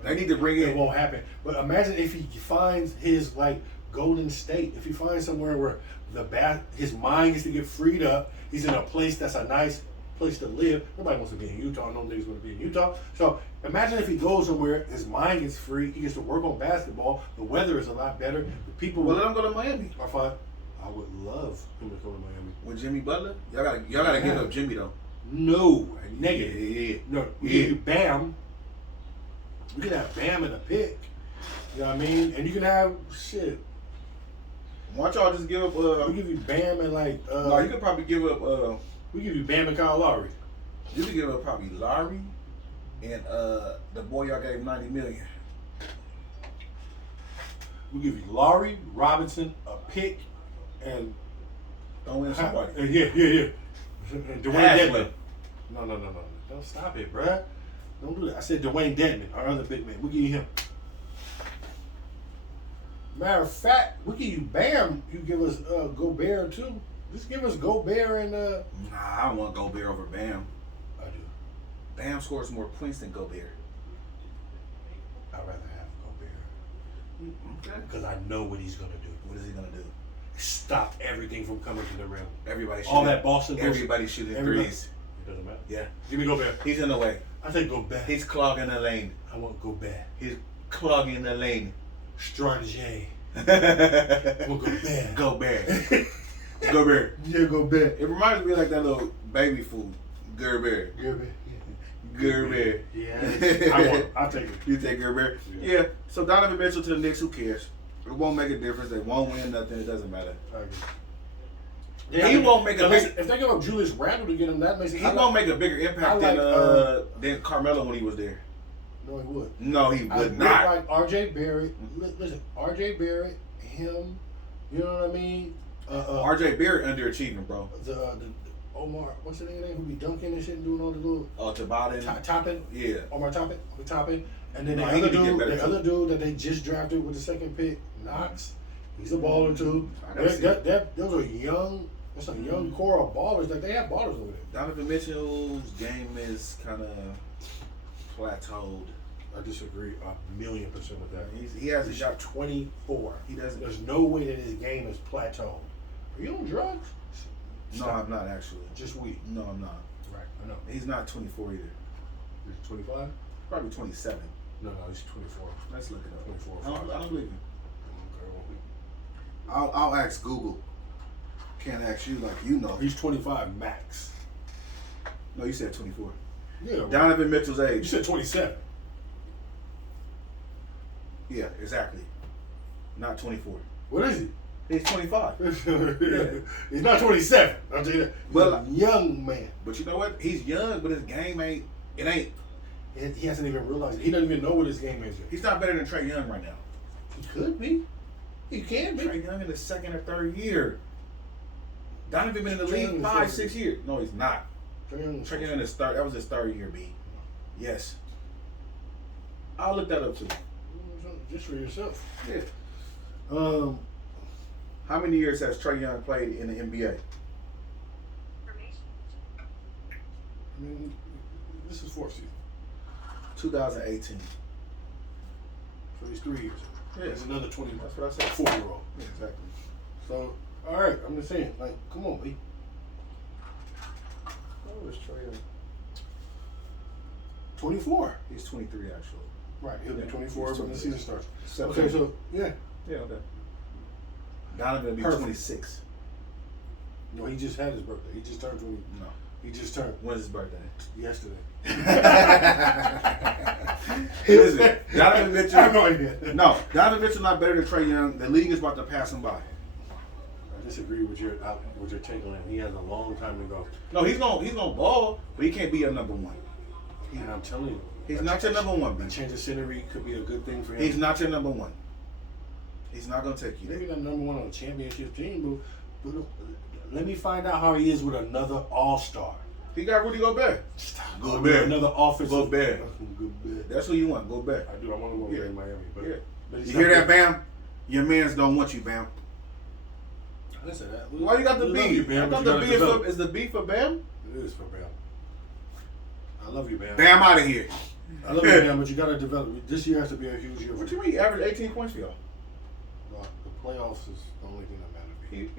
They need to bring it in. won't happen. But imagine if he finds his like golden state. If he finds somewhere where his mind gets to get freed up. He's in a place that's a nice place to live. Nobody wants to be in Utah. No niggas want to be in Utah. So imagine if he goes somewhere, his mind gets free. He gets to work on basketball. The weather is a lot better. The people Well, let him go to Miami are fine. I would love him to come to Miami. with Jimmy Butler. Y'all gotta give up Jimmy though. No, negative. Yeah. No, we give you Bam. We can have Bam in a pick. You know what I mean? And you can have shit. Why don't y'all just give up? We give you Bam and like. No, you could probably give up. We give you Bam and Kyle Lowry. You could give up probably Lowry and the boy y'all gave $90 million. We give you Lowry, Robinson, a pick, and Don't win somebody. Yeah. And Dwayne Haslem. Dedman. No. Don't stop it, bruh. Don't do that. I said Dwayne Dedman, our other big man. We give you him. Matter of fact, we give you Bam. You give us Gobert too. Just give us Gobert and Nah, I don't want Gobert over Bam. I do. Bam scores more points than Gobert. I'd rather have Gobert Okay. because I know what he's gonna do. What is he gonna do? Stop everything from coming to the rim. Everybody All shooting. that Boston bullshit. Everybody shooting Everybody- threes. It doesn't matter. Yeah. Give me Gobert. He's in the way. I think Gobert. He's clogging the lane. I want Gobert. He's clogging the lane. Strategy. I want Gobert. Gobert. Gobert. Yeah, Gobert. It reminds me of like that little baby food. Gobert. Gobert. Gobert. Yeah. I'll take it. You take Gobert? Yeah. So Donovan Mitchell to the Knicks, who cares? It won't make a difference. They won't win nothing. It doesn't matter. I agree. He won't make a unless- big- If they give up Julius Randle to get him, that makes it. He won't make a bigger impact than Carmelo when he was there. No, he would. No, he I would look not. like R.J. Barrett. Listen, R.J. Barrett, him. You know what I mean? RJ Barrett underachieving, bro. The Omar, what's the name who be dunking and shit and doing all the little Tabata. Toppin? Yeah. Omar Toppin? And then No, the he other need to get dude, better, the too. other dude that they just drafted with the second pick, Knox. He's a baller too. I gotta see. Those are young. That's a young core of ballers. Like they have ballers over there. Donovan Mitchell's game is kind of plateaued. I disagree 1,000,000% with that. He has a He's shot. 24. He doesn't. There's no way that his game is plateaued. Are you on drugs? No, Stop. I'm not actually. Just weed. No, I'm not. Right. I know. He's not 24 either. He's 25? Probably 27. No, he's 24. Let's look it up. 24. I don't believe you. Okay, I'll ask Google. Can't ask you like you know. he's 25 max. No, you said 24. Yeah. Right. Donovan Mitchell's You age. said 27. Yeah, exactly. Not 24. What is he? He's 25. He's not 27. I'll tell you that. Well, He's a young man. But you know what? He's young, but his game ain't. He hasn't even realized it. He doesn't even know what his game is yet. He's not better than Trae Young right now. He could be. He can be. Trae Young in the second or third year. Donovan been in the Trae league Young is 5-6 years. No, he's not. Trae Young Trae Young in his third. That was his third year, B. Yes. I'll look that up too. Just for yourself. Yeah. How many years has Trae Young played in the NBA? I mean, this is fourth season. 2018. So he's 3 years. Yeah. There's another 20. That's what I said. 4-year-old. Yeah, exactly. So, all right. I'm just saying, like, come on, B. Oh, it's Trae Young. 24. He's 23 actually. Right. He'll be Yeah, 24 he's when the 23. season starts. September. Okay, so yeah. Yeah, okay. Donovan will be Perfect. 26. No, he just had his birthday. He just turned 20. No. He just turned When's his birthday? yesterday. Listen, Donovan Mitchell. I'm going here. No, Donovan Mitchell not better than Trae Young. The league is about to pass him by. I disagree with your take on it. He has a long time to go. No, he's gonna ball, but he can't be your number one. And I'm telling you, He's not your number one, a man. change of scenery could be a good thing for him. He's not your number one. He's not gonna take you Maybe there. not number one on a championship team, but let me find out how he is with another all-star. He got Rudy Gobert. Gobert. Another offensive. Gobert. Gobert. That's who you want, Gobert. I do. I want him over Yeah. there in Miami. But, Yeah. but he's You not hear that, good. Bam? Your mans don't want you, Bam. Listen, Why you got the we B? love you, Bam, I but thought you the gotta B is develop. for, is the B for Bam? It is for Bam. I love you, Bam. Bam out of here. I love you, Bam, but you got to develop. This year has to be a huge year. What for you mean? He averaged 18 points for y'all. The playoffs is the only thing that matters.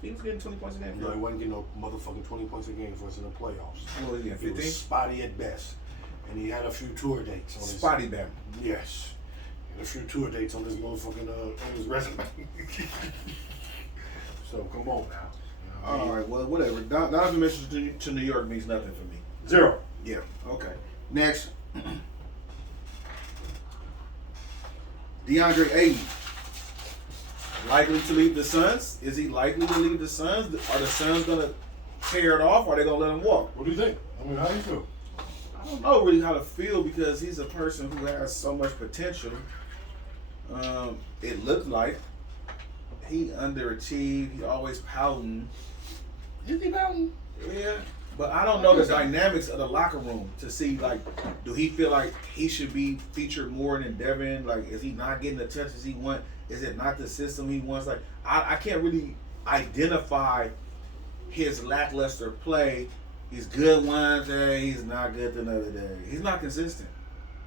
He was getting 20 points a game. No, he wasn't getting no motherfucking 20 points a game for us in the playoffs. What was he getting, He was 15? spotty at best. And he had a few tour dates on his Spotty Bam. Yes. He had a few tour dates on his motherfucking on his resume. So come on now. You know what I mean? All right, well, whatever. Donovan Mitchell to New York means nothing for me. 0. Yeah, okay. Next. DeAndre Ayton. Likely to leave the Suns? Is he likely to leave the Suns? Are the Suns going to tear it off or are they going to let him walk? What do you think? I mean, how do you feel? I don't know really how to feel because he's a person who has so much potential. It looked like he underachieved. He always pouting. Is he pouting? Yeah, but I don't know the dynamics of the locker room to see, like, do he feel like he should be featured more than Devin? Like, is he not getting the touches he wants? Is it not the system he wants? Like, I can't really identify his lackluster play. He's good one day, he's not good another day. He's not consistent.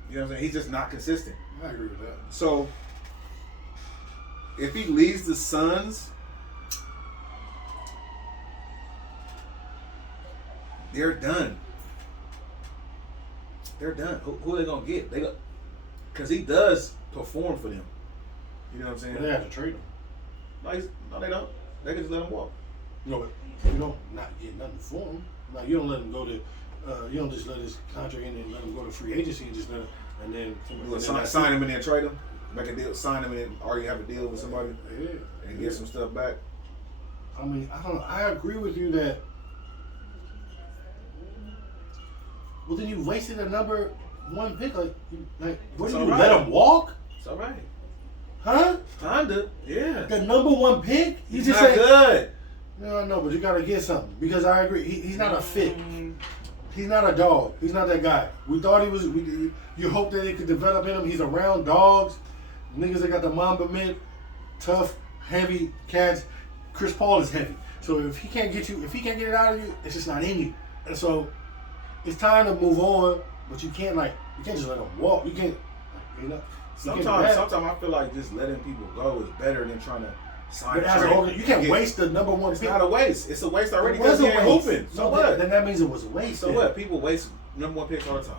You know what I'm saying? He's just not consistent. I agree with that. So, if he leaves the Suns, they're done. They're done. Who are they gonna get? Because he does perform for them. You know what I'm saying? They have to trade him. No, they don't. They can just let him walk. No, but you don't not get nothing for him. Like you don't let him go to. You don't just let his contract in and let him go to free agency and just let him, and then Sign him and then trade him. Make a deal. Sign him and then already have a deal with somebody Yeah, and get some stuff back. I mean, I don't know. I agree with you that. Well, then you wasted a number one pick. Like what It's do you all let right. him walk? It's all right. Huh? Kinda. Yeah. The number one pick? You He's just not say good. no, but you gotta get something because I agree. He's not a fit. He's not a dog. He's not that guy. We thought he was. You hope that it could develop in him. He's around dogs, niggas that got the Mamba mint, tough, heavy cats. Chris Paul is heavy. So if he can't get it out of you, it's just not in you. And so it's time to move on. But you can't just let him walk. You can't, you know. Sometimes I feel like just letting people go is better than trying to sign. But as a you can't waste the number one It's pick. not a waste. It's a waste already It was because he a ain't waste. hooping. So No, what? Then that means it was a waste. So then. what? People waste number one picks all the time.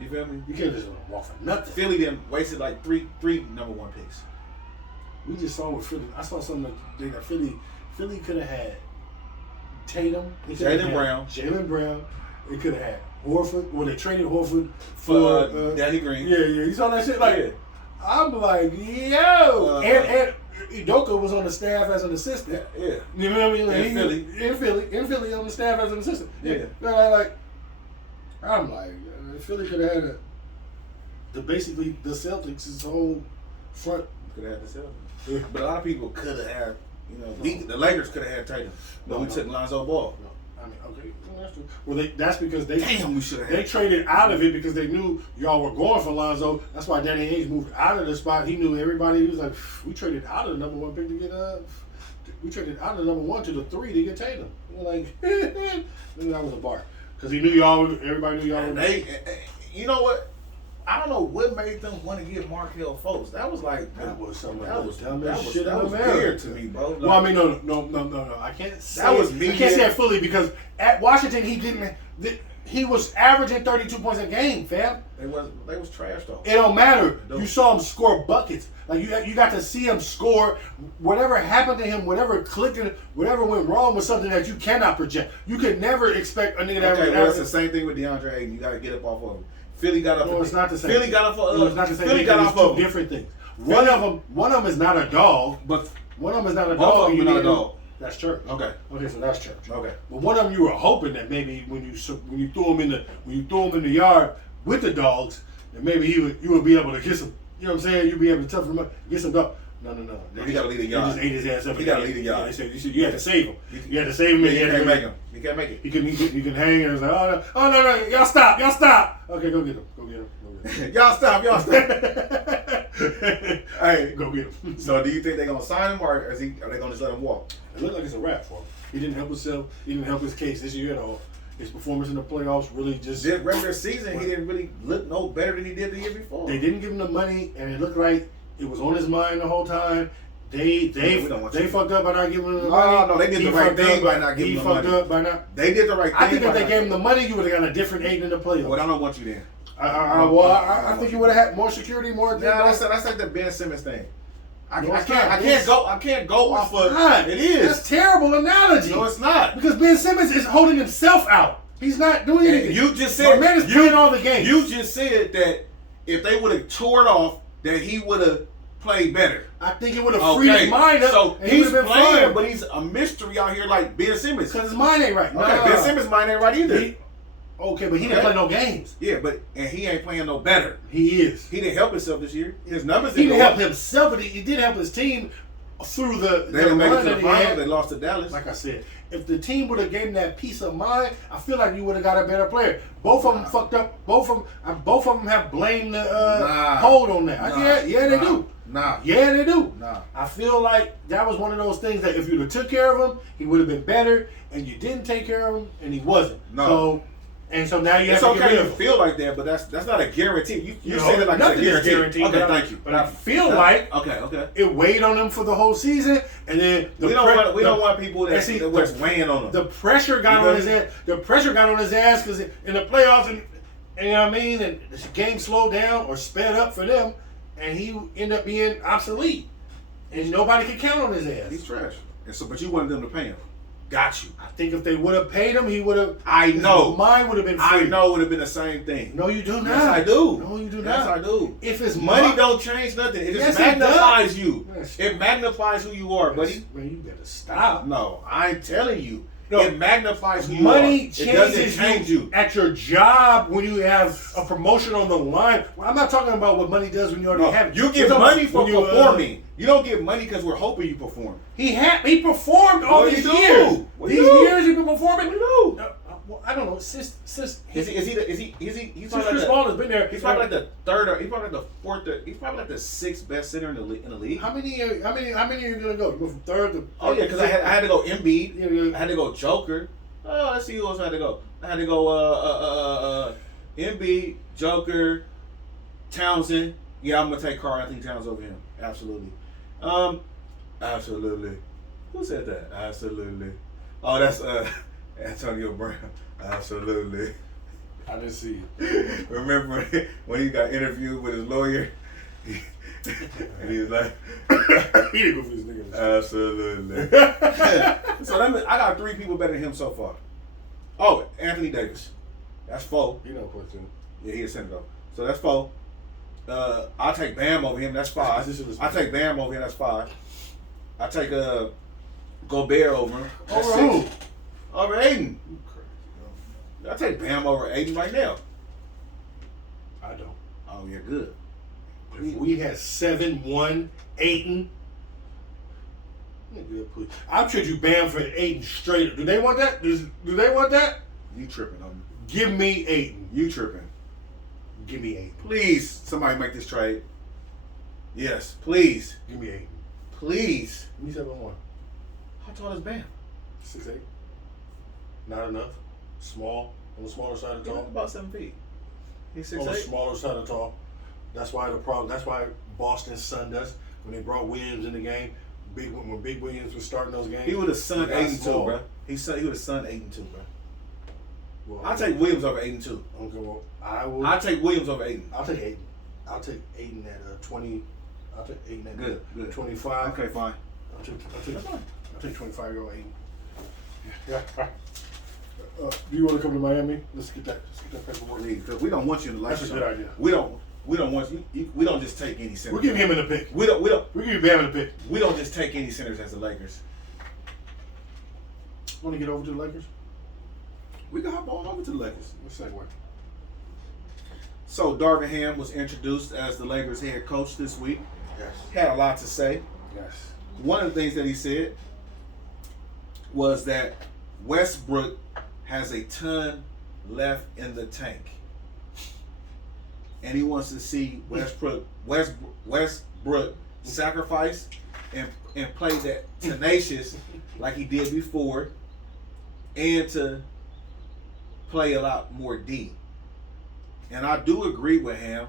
You feel me? You can't just let him walk for nothing. Philly then wasted like three number one picks. We just saw with Philly. I saw something that Philly could have had Tatum, Jaylen Brown. They could have had Horford. Well, they traded Horford for Danny Green. Yeah. You saw that shit. Like, Yeah. I'm like, yo. And Udoka was on the staff as an assistant. Yeah. You know what I mean? Like, In in Philly on the staff as an assistant. Yeah. I'm like, Philly could have had basically the Celtics' whole front. Could have had the Celtics. But a lot of people could have had, the Lakers could have had Tatum. But we took Lonzo Ball. No. I mean, okay, well, that's true. Well, that's because they Damn, we should have had. They traded out of it because they knew y'all were going for Lonzo. That's why Danny Ainge moved out of the spot. He knew everybody. He was like, we traded out of the number one pick to get we traded out of the number one to the 3 to get Tatum. We're like, that was a bar because he knew everybody knew y'all. And you know what? I don't know what made them want to get Markelle Fultz. That was like That was some of that was the dumbest shit that in was America. weird to me, bro. Well, I mean, no. I can't say That was it. me. I can't say it fully because at Washington he was averaging 32 points a game, fam. They was trash though. It don't matter. Don't. You saw him score buckets. Like you got to see him score. Whatever happened to him, whatever clicked, whatever went wrong was something that you cannot project. You could never expect a nigga that Okay, was well, it's the same thing with DeAndre Ayton. You got to get up off of him. Philly got up. No, it's not the same. Philly got up. No, it's not the same. Philly got off two of him. different things. One of them is not a dog. But One of them is not a both dog. of them are not a dog. That's church. Okay. Okay, so that's church. Okay. But one of them you were hoping that maybe when you threw him in the yard with the dogs, that maybe you would be able to get some. You know what I'm saying? You'd be able to tough him up, get some dog. No. He got to leave the yard. They just ate his ass up. He got to leave the yard. Yeah, they said you had to save him. You had to save him. He can't make him. He can't make it. He can hang and it's like, oh no, y'all stop. Okay, go get him. Y'all stop. Hey, go get him. So do you think they're gonna sign him or are they gonna just let him walk? It looked like it's a wrap for him. He didn't help himself. He didn't help his case this year at all. His performance in the playoffs really just. This regular season, he didn't really look no better than he did the year before. They didn't give him the money, and it looked like it was on his mind the whole time. They fucked up by not giving him the money. No, they did the right thing by not giving him the money. He fucked up by not. They did the right thing. I think if they gave him the money, you would have got a different 8 in the playoffs. Well, I don't want you then. I think you would have had more security, more. That's like the Ben Simmons thing. I No, it's can't go off of. Not. It is. That's a terrible analogy. No, it's not. Because Ben Simmons is holding himself out. He's not doing anything. You just said my man is playing all the games. You just said that if they would have tore it off, that he would have played better. I think it would have freed his mind up. So and he's he would've been playing, fine. but he's a mystery out here like Ben Simmons. Because his mind ain't right. Okay, Ben Simmons' mind ain't right either. Okay, but he didn't play no games. Yeah, and he ain't playing no better. He is. He didn't help himself this year. His numbers He didn't didn't go help up. himself, but he did help his team through the They didn't make it run to that the he finals. had. They lost to Dallas. Like I said, if the team would have given that peace of mind, I feel like you would have got a better player. Both of them fucked up. Both of them have blamed the hold on that. Yeah, they do. Yeah, they do. I feel like that was one of those things that if you'd have took care of him, he would have been better, and you didn't take care of him, and he wasn't. No. So now you It's have to get okay rid to of him. feel like that, but that's not a guarantee. You know, said it like it's a nothing is guaranteed. Okay, thank you. But I feel like okay. it weighed on him for the whole season, and then We don't want people that was weighing on him. The pressure got on his ass. The pressure got on his ass because in the playoffs, and you know what I mean, and the game slowed down or sped up for them, and he ended up being obsolete, and nobody could count on his ass. He's trash. And so, but you wanted them to pay him. Got you. I think if they would have paid him, he would have. I know. Mine would have been free. I know it would have been the same thing. No, you do not. Yes, I do. No, you do Yes, not. I do. If his Money don't change nothing. It Yes, just it magnifies does. you. Yes. It magnifies who you are, buddy. Man, you better stop. No, I'm telling you. No. It magnifies who you Money are. It doesn't changes change you. at your job when you have a promotion on the line. Well, I'm not talking about what money does when you already have it. You get We're talking money about for when you, performing. You don't get money because we're hoping you perform. He performed all What these do you years. do? What do These you do? years he's been performing. What do you do? Well, I don't know. Since Is he? He's since probably Chris like Paul has been there. he's probably like the third, or he's probably like the fourth. He's probably like the sixth best center in the league. How many are you gonna go? You go from third to. Oh yeah, because I had to go Embiid. Yeah. I had to go Joker. Oh, let's see who else I had to go. I had to go Embiid, Joker, Townsend. Yeah, I'm gonna take Karl Anthony Towns over him. Absolutely. Absolutely. Who said that? Absolutely. Oh, that's Antonio Brown. Absolutely. I didn't see it. Remember when he got interviewed with his lawyer? And he was like, He didn't go for his nigga. absolutely. So that means I got 3 people better than him so far. Oh, Anthony Davis. That's 4. You know, question. Yeah, he a center though. So that's 4. I take Bam over him. That's 5. I take Bam over him. That's 5. I take Gobert over him. That's Over 6. who? Over Aiden. I take Bam over Aiden right now. I don't. Oh, yeah, good. If we had 7-1 Aiden, I'll trade you Bam for Aiden straight. Do they want that? Do they want that? You tripping on me. Give me Aiden. You tripping. Give me Aiden. Please, somebody make this trade. Yes, please. Give me Aiden. Please. Give me 7-1. How tall is Bam? 6'8". Not enough. Small. On the smaller side of tall. About 7 feet. He's On the 6'8". smaller side of tall. That's why the problem. That's why Boston sunned us when they brought Williams in the game. When Big Williams was starting those games. He would have sunned he got 8 and 2, small. bro. He would have sunned 8 and 2, bro. Well, I'll take Williams over 8 and 2. Okay, well, I will. I'll take Williams over Aiden. I'll take Aiden. I'll take Aiden at 20. I'll take Aiden at Good. 25. Okay, fine. I'll take 25-year-old Aiden. Yeah. Do you want to come to Miami? Let's get that paperwork. Because we don't want you in the life. That's a good idea. We don't want you. We don't just take any centers. We'll give him in the pick. We don't. We'll give you Bam in the pick. We don't just take any centers as the Lakers. Want to get over to the Lakers? We can hop on over to the Lakers. Let's segue. So Darvin Ham was introduced as the Lakers head coach this week. Yes. Had a lot to say. Yes. One of the things that he said was that Westbrook has a ton left in the tank, and he wants to see Westbrook sacrifice and play that tenacious like he did before, and to play a lot more D. And I do agree with Ham.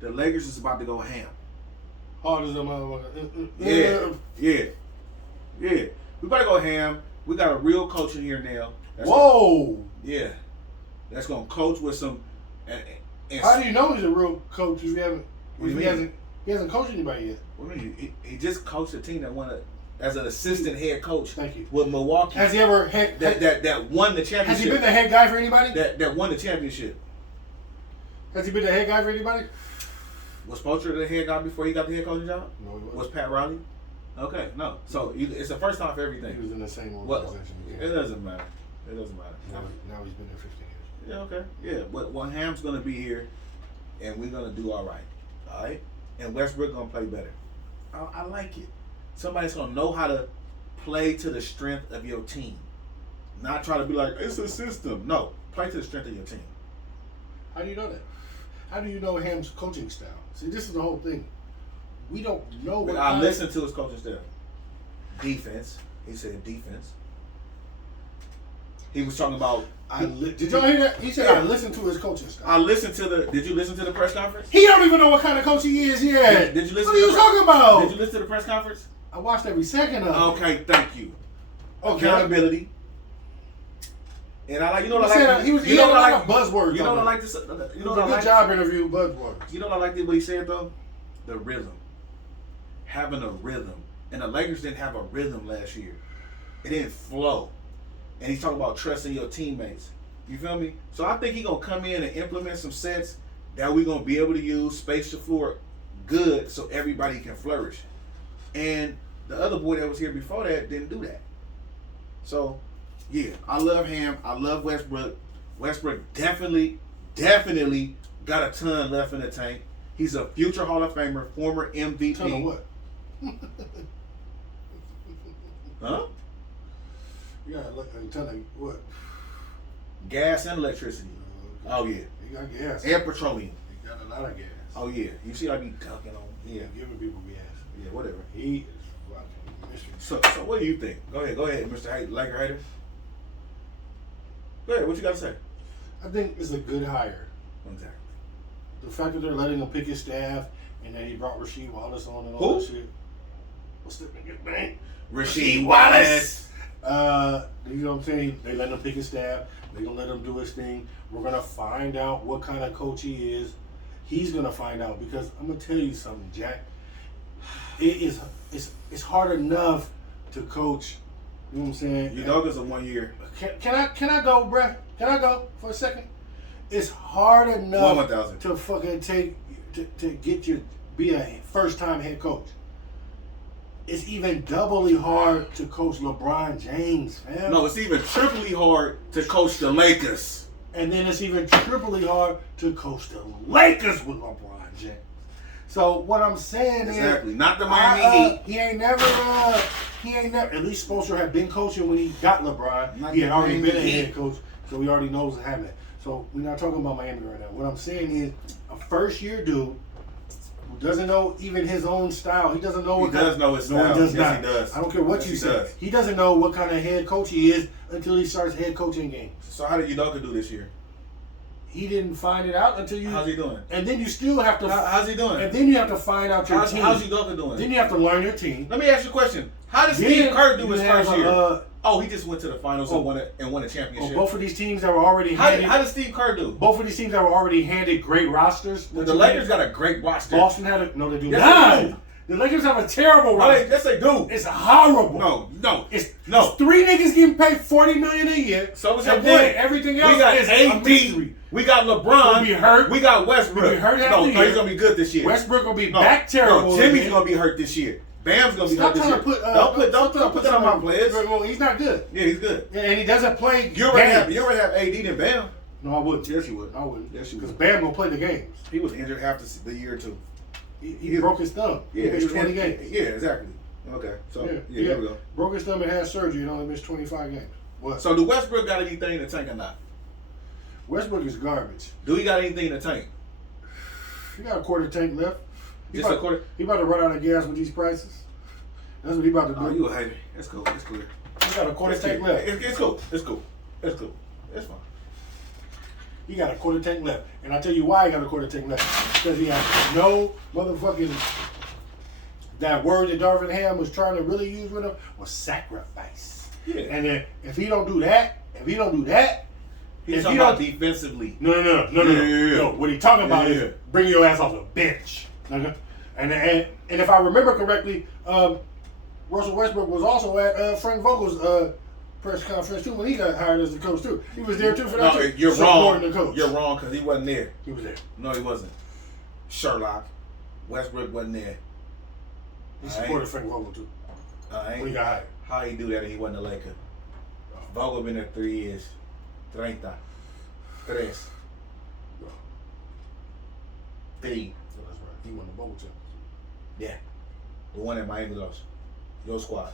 The Lakers is about to go ham. Hard as a motherfucker. Yeah. We better go ham. We got a real coach in here now. Whoa! Yeah. That's gonna coach with some. And How do you know he's a real coach if he hasn't? What do you If mean? he hasn't coached anybody yet. What do you mean? He just coached a team that won as an assistant head coach. Thank you. With Milwaukee. Has he ever had that won the championship? Has he been the head guy for anybody? that won the championship? Has he been the head guy for anybody? Was Pocher the head guy before he got the head coaching job? No, he wasn't. Was Pat Riley? Okay, no. So it's the first time for everything. He was in the same Well, organization. it doesn't matter. It doesn't matter. Now he's been there 15 years. Yeah, okay. Yeah, but Ham's gonna be here, and we're gonna do all right. All right, and Westbrook gonna play better. I like it. Somebody's gonna know how to play to the strength of your team, not try to be like it's a system. No, play to the strength of your team. How do you know that? How do you know Ham's coaching style? See, this is the whole thing. We don't know what. I listened to his coaching style. Defense. He said defense. He was talking about. Did y'all hear that? He said, Yeah. I listened to his coaching style. I listened to the. Did you listen to the press conference? He don't even know what kind of coach he is yet. Did you listen? What are you talking about? Did you listen to the press conference? I watched every second of it. Okay, thank you. Okay. Accountability. And I like, you know what He I said like. he was You know a what I lot of buzzwords. You know what I on like it. this. You It know was what a I good like. job interview buzzwords. You know what I like what he said though? The rhythm. Having a rhythm. And the Lakers didn't have a rhythm last year. It didn't flow. And he's talking about trusting your teammates. You feel me? So I think he's gonna come in and implement some sets that we're gonna be able to use, space the floor good so everybody can flourish. And the other boy that was here before that didn't do that. So yeah, I love Ham. I love Westbrook. Westbrook definitely got a ton left in the tank. He's a future Hall of Famer, former MVP. Tell him what? Huh? You gotta look and tell him what? Gas and electricity. Oh yeah. You got gas. And petroleum. You got a lot of gas. Oh yeah. You see I be talking on. Yeah, giving people gas. Yeah, whatever. He is fucking mystery. So what do you think? Go ahead, Mr. Laker hater. Go ahead, what you gotta say? I think it's a good hire. Exactly. The fact that they're letting him pick his staff and that he brought Rasheed Wallace on and all Who? that shit. What's the nigga's name? Rasheed Wallace. You know what I'm saying? They let him pick his staff. They gonna let him do his thing. We're gonna find out what kind of coach he is. He's gonna find out because I'm gonna tell you something, Jack. It's hard enough to coach. You know what I'm saying? You know this is 1 year. Can I go, bruh? Can I go for a second? It's hard enough 1,000. to fucking take to get you be a first time head coach. It's even doubly hard to coach LeBron James, man. No, it's even triply hard to coach the Lakers. And then it's even triply hard to coach the Lakers with LeBron James. So what I'm saying Exactly. is, Not the Miami Heat. he ain't never. At least Spoelstra had been coaching when he got LeBron. Not He had the already Miami been a Heat. head coach, so he already knows what's happening. So we're not talking about Miami right now. What I'm saying is, a first year dude who doesn't know even his own style. He doesn't know He what does know his No, style. he does Yes, not. he does. I don't care what Yes, you he say. does. He doesn't know what kind of head coach he is until he starts head coaching games. So how did Udoka do this year? He didn't find it out until you. How's he doing? And then you still have to. How's he doing? And then you have to find out your How's team. Udoka doing? Then you have to learn your team. Let me ask you a question. How did Then Steve Kerr do you his have first a, year? He just went to the finals oh, and won a championship. Both of these teams that were already How handed. did Steve Kerr do? Both of these teams that were already handed great rosters. The Lakers got a great roster. Boston had a no. They do Yes, not. they do. The Lakers have a terrible No, roster. yes, they do. It's horrible. No. It's No. 3 niggas getting paid $40 million a year. So what's your and then point? everything else We got is a mystery. AD. We got LeBron. He'll be hurt. We got Westbrook. He'll be hurt half No, the year. he's gonna be good this year. Westbrook will be No, back terrible. No, Jimmy's again. gonna be hurt this year. Bam's gonna be Stop hurt this trying year. to put. Don't put that on my players. Well, he's not good. Yeah, he's good. Yeah, and he doesn't play. You already games. have AD than Bam. No, I wouldn't. Yes, you would. I wouldn't. Yes, you Because would. Bam gonna play the games. He was injured half the year too. He broke his thumb. Yeah, he missed was 20 injured. games. Yeah, exactly. Okay, so yeah, there we go. Broke his thumb and had surgery and only missed 25 games. What? So do Westbrook got anything in the tank or not? Westbrook is garbage. Do he got anything in the tank? He got a quarter tank left. Just a quarter? He about to run out of gas with these prices. That's what he about to do. Oh, you a hater. It's cool. It's clear. He got a quarter tank left. It's cool. It's cool. It's cool. It's fine. He got a quarter tank left. And I tell you why he got a quarter tank left. Because he has no motherfucking... That word that Darvin Ham was trying to really use with him was sacrifice. Yeah. And then if he don't do that, He's if talking he about don't... defensively. No. Yeah. No, what he talking about Yeah. is bring your ass off the bench. nigga. And if I remember correctly, Russell Westbrook was also at Frank Vogel's press conference too when he got hired as the coach too. He was there too for that. No, too. you're Supporting wrong. The coach. You're wrong because he wasn't there. He was there. No, he wasn't. Sherlock. Westbrook wasn't there. He All supported right. Frank Vogel too All right. when he got hired. How he do that and he wasn't a Laker? Vogel been there 3 years. 30. 3. 3. So that's right. He won the Vogel championship. Yeah. The one that Miami lost. Your squad.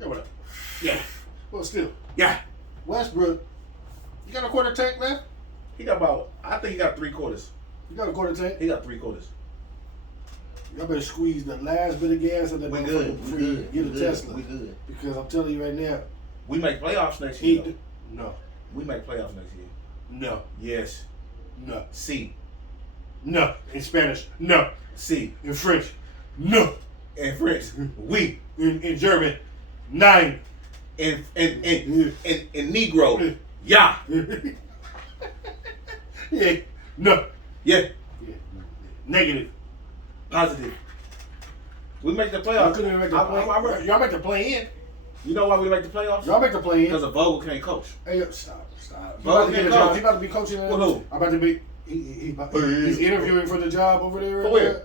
Yeah, whatever. Yeah. Well, still, Yeah. Westbrook, you got a quarter tank left? He got I think he got 3/4. You got a quarter tank? He got 3/4. Y'all better squeeze the last bit of gas in that We motherfucker good. before We you good. get a We good. Tesla. We good. Because I'm telling you right now, We make playoffs next he year. no, We make playoffs next year. no, Yes. no, C. no. In Spanish, no. C. In French, no. In French. We. In German, nine. In Negro. Yeah. Yeah, no. Yeah. Yeah. Negative. Positive. We make the Y'all playoffs. couldn't even make the play. Y'all make the play in. You know why we make the playoffs? Y'all make the play in. Because of Vogel can't coach. Hey, yo, stop. He Vogel about to get a can't job. coach. He about to be coaching. With who? About to be. He's interviewing for the job over there. For where?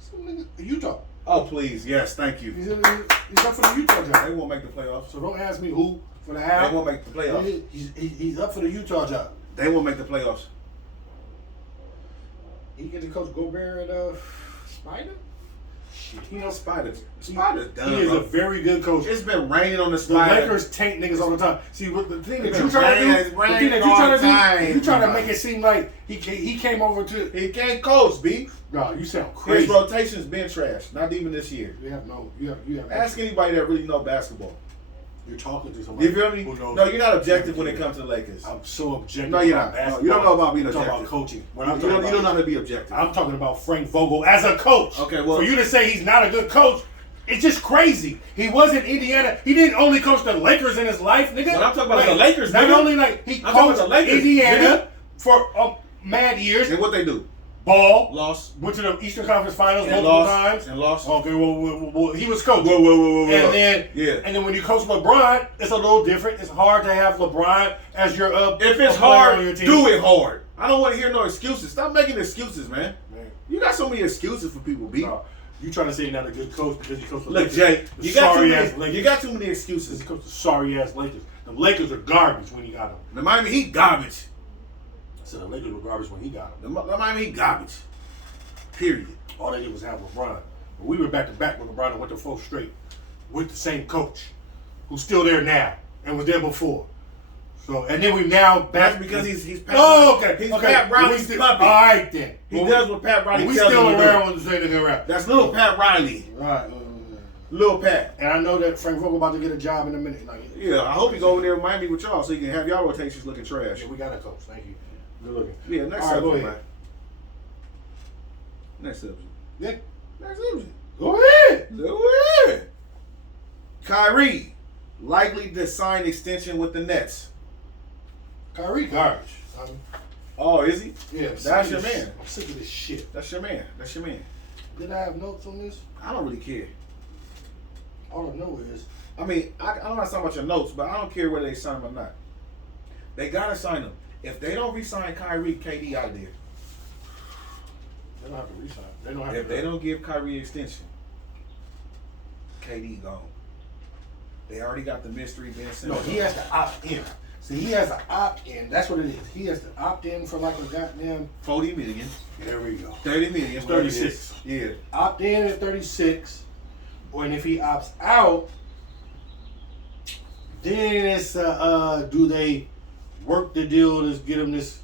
Some nigga, Utah. Oh, please. Yes, thank you. He's up for the Utah job. They won't make the playoffs. So don't ask me who for the They how. won't make the playoffs. He's up for the Utah job. They won't make the playoffs. He get to coach Gobert and Spider. Shit, You know, Spiders. Spiders done, He is bro. a very good coach. It's been raining on the The Spider. Lakers tank niggas all the time. See, what the thing that It's you been trying to do, raining- the thing that you all trying to the do, time, you trying to bro. make it seem like he came over to. He can't coach, B. No, you sound His crazy. rotation's been trash. Not even this year. You have. Ask anybody that really know basketball. You're talking to somebody. You feel me? Who knows. No, you're not objective when it comes to the Lakers. I'm so objective. No, you're about not. No, basketball. you don't know about being I'm talking about objective. coaching. When You I'm talking don't know about, how to be objective. I'm talking about Frank Vogel as a coach. Okay, well- for you to say he's not a good coach, it's just crazy. He was in Indiana. He didn't only coach the Lakers in his life, nigga. Well, I'm talking about the Lakers, Not nigga. only like he I'm talking coached about the Lakers, Indiana for mad years. And what they do? Ball. Lost. Went to the Eastern Conference Finals And multiple lost. times. And lost. Okay, well, he was coach. Whoa. And then, Yeah. and then when you coach LeBron, it's a little different. It's hard to have LeBron as your If it's a player hard, on your team. do it hard. I don't want to hear no excuses. Stop making excuses, man. Man, You got so many excuses for people, B. You trying to say you're not a good coach because you coach the Look, Lakers. Jay, The you got sorry-ass too many excuses. He coached the sorry-ass Lakers. The Lakers are garbage when he got them. The Miami Heat garbage. I said the Lakers were garbage when he got them. The Miami Heat garbage. Period. All they did was have LeBron. But we were back-to-back with LeBron and went to 4 straight with the same coach who's still there now and was there before. So, and then we now back. That's because he's Pat okay. He's okay. Pat Riley's puppy. All right, then. He does what Pat Riley we tells still him to do. around when the same thing around. That's little Pat Riley. Right. Little Pat. And I know that Frank Vogel about to get a job in a minute. Like, Yeah, I hope he go over there in Miami with y'all so he can have y'all rotations looking trash. yeah, we got a coach. Thank you. Good looking. Yeah, next All right, go subject, ahead. man. Next subject. Yeah. Next subject. Go ahead. Go ahead. Kyrie likely to sign extension with the Nets. Kyrie garbage. Oh, is he? Yeah. That's your man. I'm sick of this shit. That's your man. That's your man. Did I have notes on this? I don't really care. All I know is I mean, I'm not talking about your notes, but I don't care whether they sign him or not. They gotta sign him. If they don't re-sign Kyrie, KD out there. they don't have to resign. They don't have If to. they don't give Kyrie an extension, KD gone. They already got the mystery Ben No, Simmons. he has to opt in. See, he has to opt in. That's what it is. He has to opt in for like a goddamn. 40 million, There we go. 30 million, 36. Yeah. Opt in at 36, and if he opts out, then it's do they work the deal to get him this?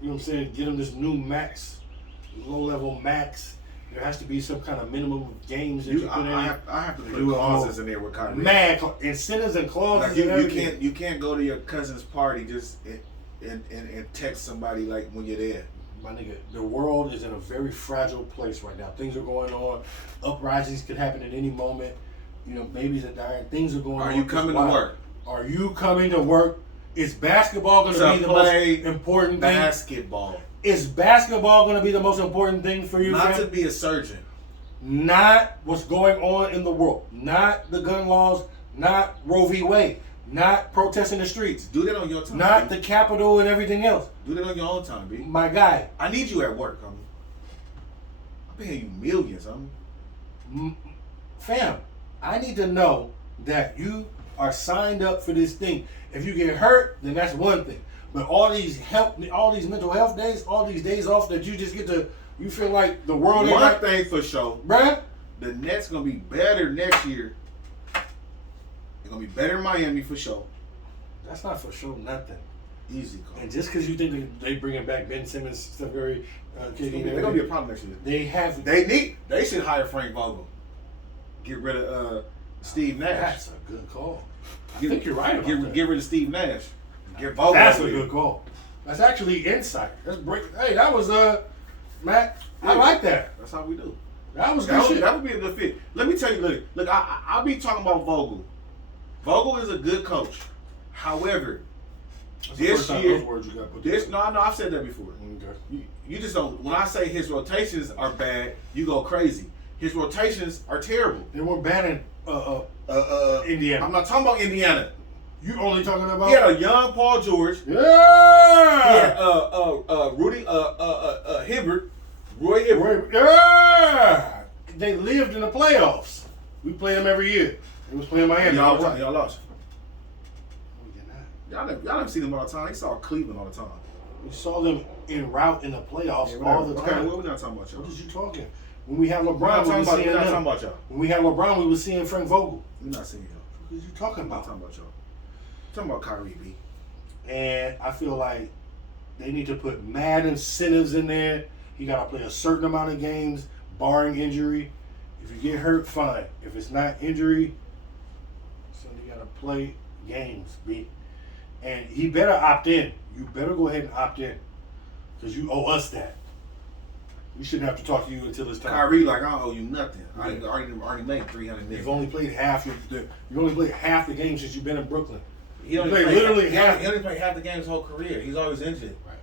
You know what I'm saying? Get him this new max, low level max. There has to be some kind of minimum of games that you put in. I have to put Do a clauses whole- in there with Kyrie. Man, incentives and clauses. Like you and everything. can't go to your cousin's party just and text somebody like when you're there. My nigga, the world is in a very fragile place right now. Things are going on. Uprisings could happen at any moment. You know, babies are dying. Things are going on. Are you coming to Why? work? Are you coming to work? Is basketball going to be the play most important thing? basketball. Is basketball going to be the most important thing for you? Not fam? to be a surgeon. Not what's going on in the world. Not the gun laws. Not Roe v. Wade. Not protests in the streets. Do that on your time. Not B. the Capitol and everything else. Do that on your own time, B. My guy, I need you at work, I'm paying you millions, fam, I need to know that you are signed up for this thing. If you get hurt, then that's one thing. But all these mental health days, all these days off that you just get to, you feel like the world ain't One like, thing for sure, bruh. the Nets gonna be better next year. They're gonna be better in Miami for sure. That's not for sure nothing. Easy call. And just because you think they bringing back Ben Simmons, Steph Curry, KD, They're gonna be a problem next year. They should hire Frank Vogel. Get rid of Steve Nash. That's a good call. I think you're right about that. Get rid of Steve Nash. Get Vogel. That's a over good here. call. That's actually insight. That's break. Hey, that was Matt. I Yeah. like that. That's how we do. That was good shit. That would be a good fit. Let me tell you, look, I'll be talking about Vogel. Vogel is a good coach. However, That's the this first time year, those words you got put this together. no, I've said that before. Okay. You just don't. When I say his rotations are bad, you go crazy. His rotations are terrible. They weren't bad in Indiana. I'm not talking about Indiana. You only talking about? He had a young Paul George. He Yeah. had Rudy Hibbert, Roy Hibbert. Yeah. They lived in the playoffs. We played them every year. They was playing Miami. all the time. Y'all lost. Oh, you're not. Y'all never see them all the time. They saw Cleveland all the time. We saw them en route in the playoffs all the Okay, time. well, we're not talking about y'all. What is you talking? When we had We're not LeBron, we talking were about, seeing we're not talking them. about y'all. When we had LeBron, we were seeing Frank Vogel. We're not seeing y'all. What are you talking I'm not about? talking about y'all. I'm talking about Kyrie B. And I feel like they need to put mad incentives in there. You got to play a certain amount of games, barring injury. If you get hurt, fine. If it's not injury, so you got to play games, B. And he better opt in. You better go ahead and opt in, because you owe us that. We shouldn't have to talk to you until it's time. Kyrie, like, I don't owe you nothing. I Yeah. already made 300 You've million. only played half the games since you've been in Brooklyn. He only played played literally he half. only played half the game his whole career. He's always injured. Right.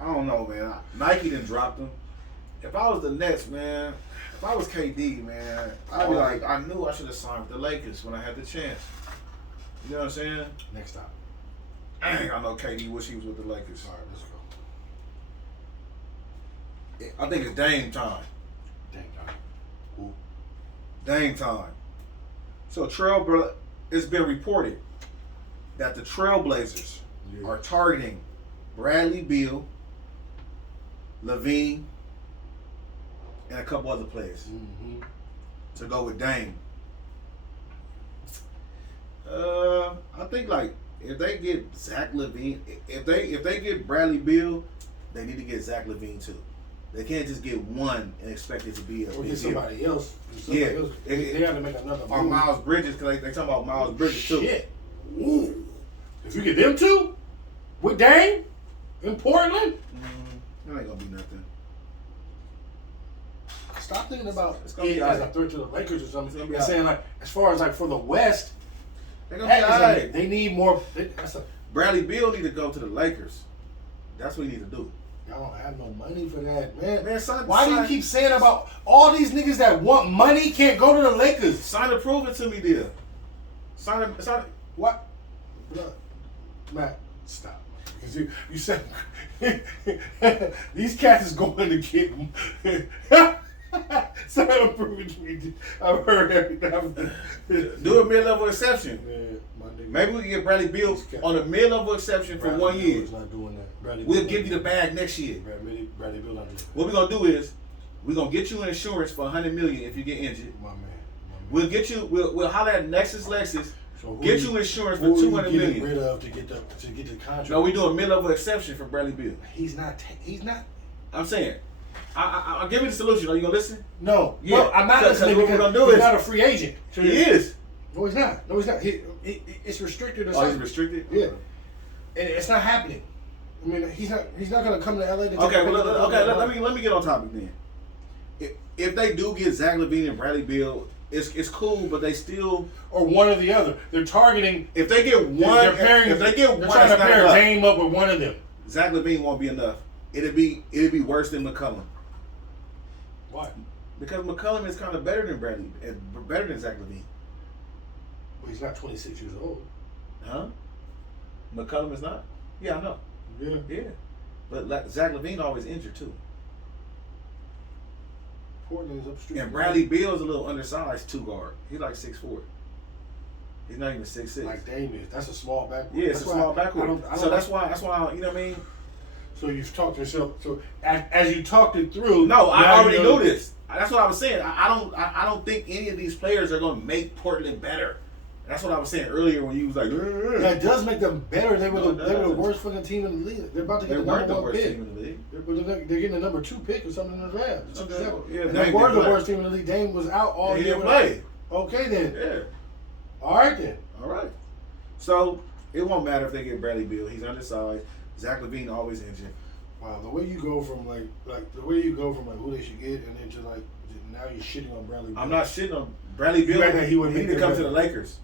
I don't know, man. Nike done dropped him. If I was the Nets, man, if I was KD, man, I'd be like, I knew I should have signed with the Lakers when I had the chance. You know what I'm saying? Next time. Dang, I know KD wish he was with the Lakers. All right, let's go. I think it's Dame time. Dame time. So it's been reported that the Trailblazers are targeting Bradley Beal, Levine, and a couple other players to go with Dame. I think like if they get Zach LaVine, if they get Bradley Beal, they need to get Zach LaVine too. They can't just get one and expect it to be a Or big get somebody deal. else. Yeah. They got to make another Or move. Miles Bridges, because they talking about Miles Bridges too. Shit. Ooh. If you get them two with Dame in Portland, That ain't gonna be nothing. stop thinking about It's gonna be it as a alright. threat to the Lakers or something. It's gonna be And saying like, as far as like for the West, They're gonna be that is alright. they need more. That's a, Bradley Beal need to go to the Lakers. That's what he need to do. y'all don't have no money for that, man. Man, son, Why do you son- keep saying about all these niggas that want money can't go to the Lakers? Sign to prove it to me, dear. Sign it. What? Look, Matt, stop. Because you said these cats is going to get Sign to prove it to me. I've heard everything. Do a mid-level exception. Man, my nigga. Maybe we can get Bradley Beal on a mid-level exception for Bradley 1 Beal year. is not doing that. Bradley We'll Beal give you not the bag next year. Bradley Beal not doing that. What we're gonna do is we're gonna get you insurance for $100 million if you get injured. My man. We'll get you. We'll holler at Lexus. So who Get you insurance for who you $200 getting million. rid of to get the contract? No, we do a mid-level exception for Bradley Beal. He's not. He's not. I'm saying, I'll give you the solution. Are you gonna listen? No. Yeah. No, I'm not So- listening so what because we're gonna do he's is- not a free agent. So He is. No, he's not. No, he's not. It's restricted or Oh, something. he's restricted. Yeah. And it's not happening. I mean, he's not gonna come to LA to take Okay. a Well, picture of let me get on topic then. If they do get Zach LaVine and Bradley Beal, it's cool, but they still. or one or the other. They're targeting. If they get one, They're pairing. if they get one, they're trying to it's not pair enough. Dame up with one of them. Zach LaVine won't be enough. It'd be worse than McCollum Why? because McCollum is kind of better than better than Zach LaVine, Well, he's not 26 years old. huh? McCollum is not. Yeah, I know. Yeah. Yeah, but like Zach LaVine always injured too, Portland is upstream. and Bradley Beal is a little undersized 2 guard. He's like 6'4". He's not even 6'6". Like Dame is. That's a small backcourt. Yeah, it's That's a small why I backcourt. don't So that's why you know what I mean. So you've talked yourself. So as you talked it through. No, I now already you knew this. That's what I was saying. I don't think any of these players are going to make Portland better. That's what I was saying earlier when you was like, That does make them better. They were No, it the doesn't. worst fucking team in the league. They're about to they get the weren't number the one worst pick. team in the league. They're getting the number 2 pick or something in the draft. Okay, well, yeah, And Dame they were didn't the play. worst team in the league. Dame was out all He year. didn't play. Okay then. Yeah. All right then. All right. So it won't matter if they get Bradley Beal. He's undersized. Zach LaVine always injured. Wow, the way you go from like who they should get and then to like now you're shitting on Bradley. I'm not shitting on Bradley Beal. You reckon he would need make to come the- to the Lakers.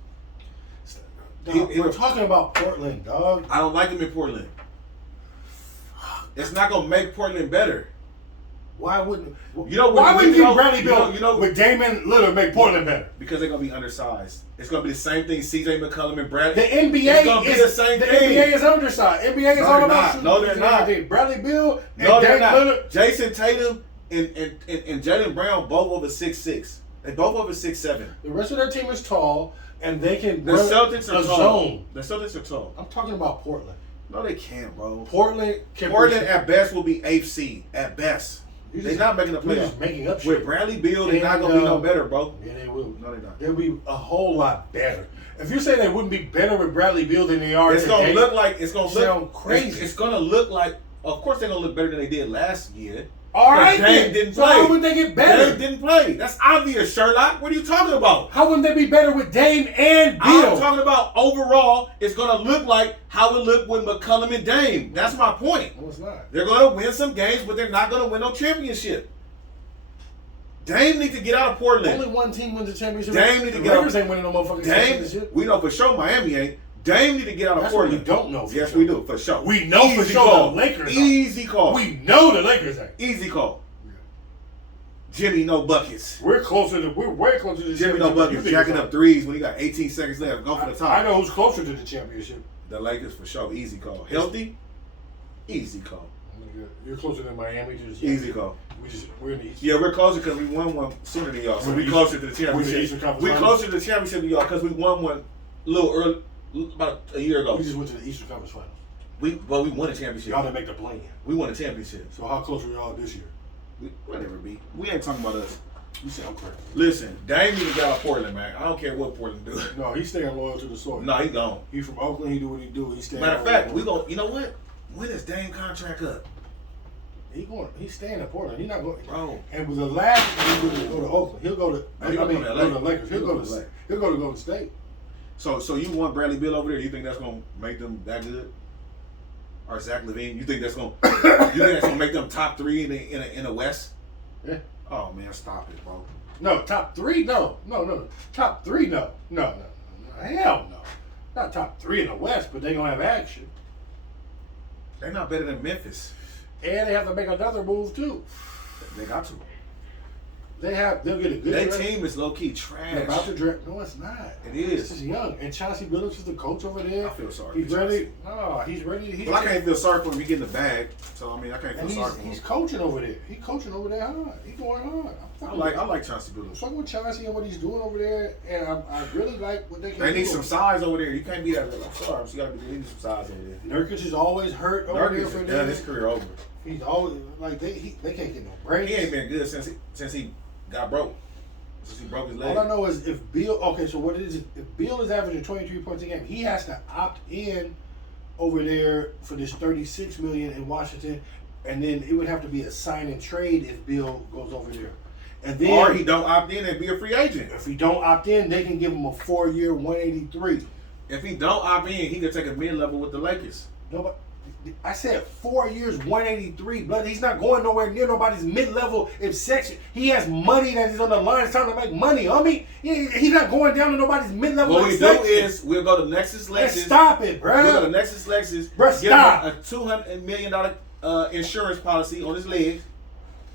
Dog, he- we're talking about Portland, dog. I don't like him in Portland. It's not gonna make Portland better. Why wouldn't? You know, why wouldn't you know- Bradley you Beal know- with Damian Lillard make Portland better? Because they're gonna be undersized. It's gonna be the same thing. CJ McCollum and Bradley. The NBA It's gonna be the same the thing. NBA is undersized. NBA is No, all they're about not. shooting. No, they're and not. everything. Bradley Beal and No, they're Dame not. Lillard. Jason Tatum and Jaylen Brown both over 6'6". They both over 6'7". The rest of their team is tall, and they can The run Celtics are a tall. zone. The Celtics are tall. I'm talking about Portland. No, they can't, bro. Portland can. Portland at best will be 8th seed. At best. You're They're just- not making the you're playoffs. just making up shit. With Bradley Beal, they're not And, gonna be no better, bro. Yeah, they will. No, they're not. They'll be a whole lot better. If you say they wouldn't be better with Bradley Beal than they are It's today, gonna look like it's gonna sound look crazy. It's gonna look like. Of course, they're gonna look better than they did last year. all right, Dame then. didn't So play. how would they get better? Dame didn't play. That's obvious, Sherlock. What are you talking about? How wouldn't they be better with Dame and I'm Beal? talking about overall. It's gonna look like how it looked with McCollum and Dame. That's my point. No, it's not. They're gonna win some games, but they're not gonna win no championship. Dame need to get out of Portland. Only one team wins the championship. Dame need to the get Lakers up. ain't winning no motherfucking Dame, championship. we know for sure Miami ain't. Dame need to get out of That's what we Portland. don't know for Yes, sure. we do for sure. We know for Easy sure call. the Lakers are. Easy call. We know the Lakers ain't. Easy call. Jimmy no buckets. We're way closer to the Jimmy no championship. buckets. You Jacking niggas up are. threes when you got 18 seconds left. Go for the top. I know who's closer to the championship. The Lakers for sure. Easy call. Healthy. Easy call. You're closer than Miami. Just Easy go. We're in the East. Yeah, we're closer because we won one sooner than y'all. So We're we the closer to the Eastern championship. Conference We Finals. closer to the championship than y'all because we won one a little early, about a year ago. We just went to the Eastern Conference Finals. We won a championship. Y'all didn't make the play-in. We won a championship. So how close were y'all this year? Whatever, B. We ain't talking about us. You sound crazy. Listen, Dame need to get out of Portland, man. I don't care what Portland do. No, he's staying loyal to the soil. No, he gone. He from Oakland. He do what he do. He's staying. Matter of loyal. fact, we go. You know what? When is Dame contract up, He's staying in Portland. He's not going. bro? And with the last, he's going to go to Oakland. He'll go to. No, he gonna come to LA. go to the Lakers. He'll go to. LA. He'll go to Golden State. So you want Bradley Beal over there? You think that's gonna make them that good? Or Zach LaVine? You think that's gonna make them top 3 in the West? Yeah. Oh man, stop it, bro. No, top 3. No. Top 3. No. Hell no. Not top 3 in the West, but they gonna have action. They're not better than Memphis. And they have to make another move too. They got to. They'll get a good. Their draft. team is low key They're about trash. to draft. No, it's not. It is. It's just young. And Chauncey Billups is the coach over there. I feel sorry. He's for ready. Chauncey. No, he's ready. Well, I can't feel sorry for him. He getting the bag. So I mean, I can't feel And sorry for he's him. coaching over there. He's coaching over there hard. He's going hard. I like Chauncey I'm Billups. fucking with Chauncey and what he's doing over there, and I really like what they can do. They need some size over there. You can't be that. I'm sorry. You gotta be. They need some size over there. Nurkic is always hurt over there Nurkic for has them. done his career over. He's always like they can't get no breaks. He ain't been good since he got broke. Since he broke his leg. All I know is if Bill, okay, so what it is, if Bill is averaging 23 points a game, he has to opt in over there for this $36 million in Washington, and then it would have to be a sign and trade if Bill goes over there. And then, Or he don't opt in and be a free agent. if he don't opt in, they can give him a 4-year, 183. If he don't opt in, he could take a mid-level with the Lakers. Nobody. I said 4 years, 183. Blood, he's not going nowhere near nobody's mid-level section. He has money that he's on the line. It's time to make money, homie. He's not going down to nobody's mid-level What we do section. is we'll go to Nexus Let's Lexus. stop it, bro. We'll go to Nexus Lexus. Bruh, give stop. him a $200 million insurance policy on his legs.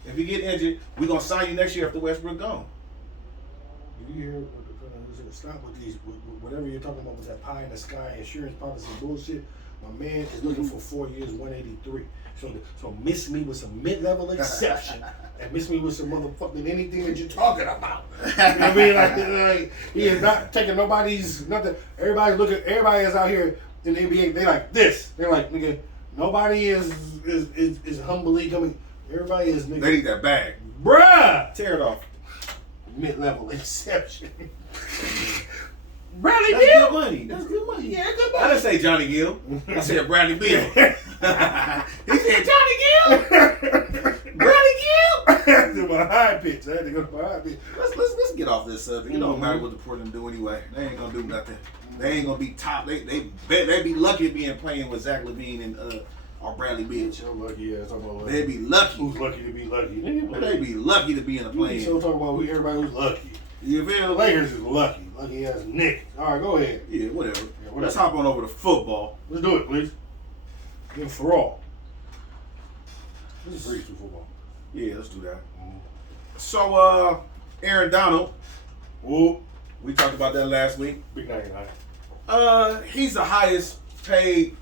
If you get injured, we're gonna sign you next year after Westbrook gone. You hear stop with these whatever you're talking about with that pie in the sky insurance policy bullshit. My man is looking for 4 years, 183. So miss me with some mid-level exception and miss me with some motherfucking anything that you're talking about. You know what I mean? Like he is not taking nobody's nothing. Everybody is out here in the NBA. They like this. They're like, nigga, nobody is humbly coming. Everybody is nigga. They need that bag. Bruh! Tear it off. Mid-level exception. Bradley That's Beal? good money. That's good money. Yeah, good I money. didn't say Johnny Gill. I said Bradley Beal. He said Johnny Gill. Bradley Gill. To my high pitch. I had to go to my high pitch. Let's get off this subject. It don't matter what the Portland do anyway. They ain't gonna do nothing. They ain't gonna be top. They be lucky being playing with Zach LaVine and or Bradley Beal. Bitch, I'm lucky ass. Talking about lucky. They be lucky. Who's lucky to be lucky? They be lucky to be in a We so plane. talking about everybody who's lucky. You The feel? Lakers is lucky. Lucky ass Nick. All right, go ahead. Yeah, whatever. whatever. Let's hop on over to football. Let's do it, please. Then for all. This is breeze for football. Yeah, let's do that. So, Aaron Donald, Whoop. we talked about that last week. Big 99. He's the highest paid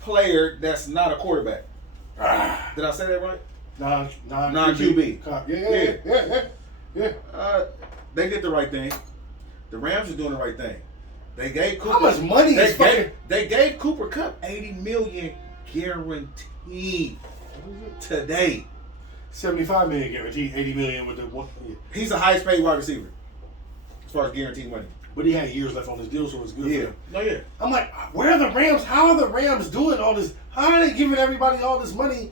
player that's not a quarterback. Did I say that right? Non-QB. Yeah. They did the right thing. The Rams are doing the right thing. They gave Cooper. How much money is fucking... They gave Cooper Kupp $80 million guaranteed today. 75 million guaranteed, 80 million with the one. Yeah. He's the highest paid wide receiver as far as guaranteed money. But he had years left on his deal, so it's good. For him. No, yeah. I'm like, where are the Rams? How are the Rams doing all this? How are they giving everybody all this money?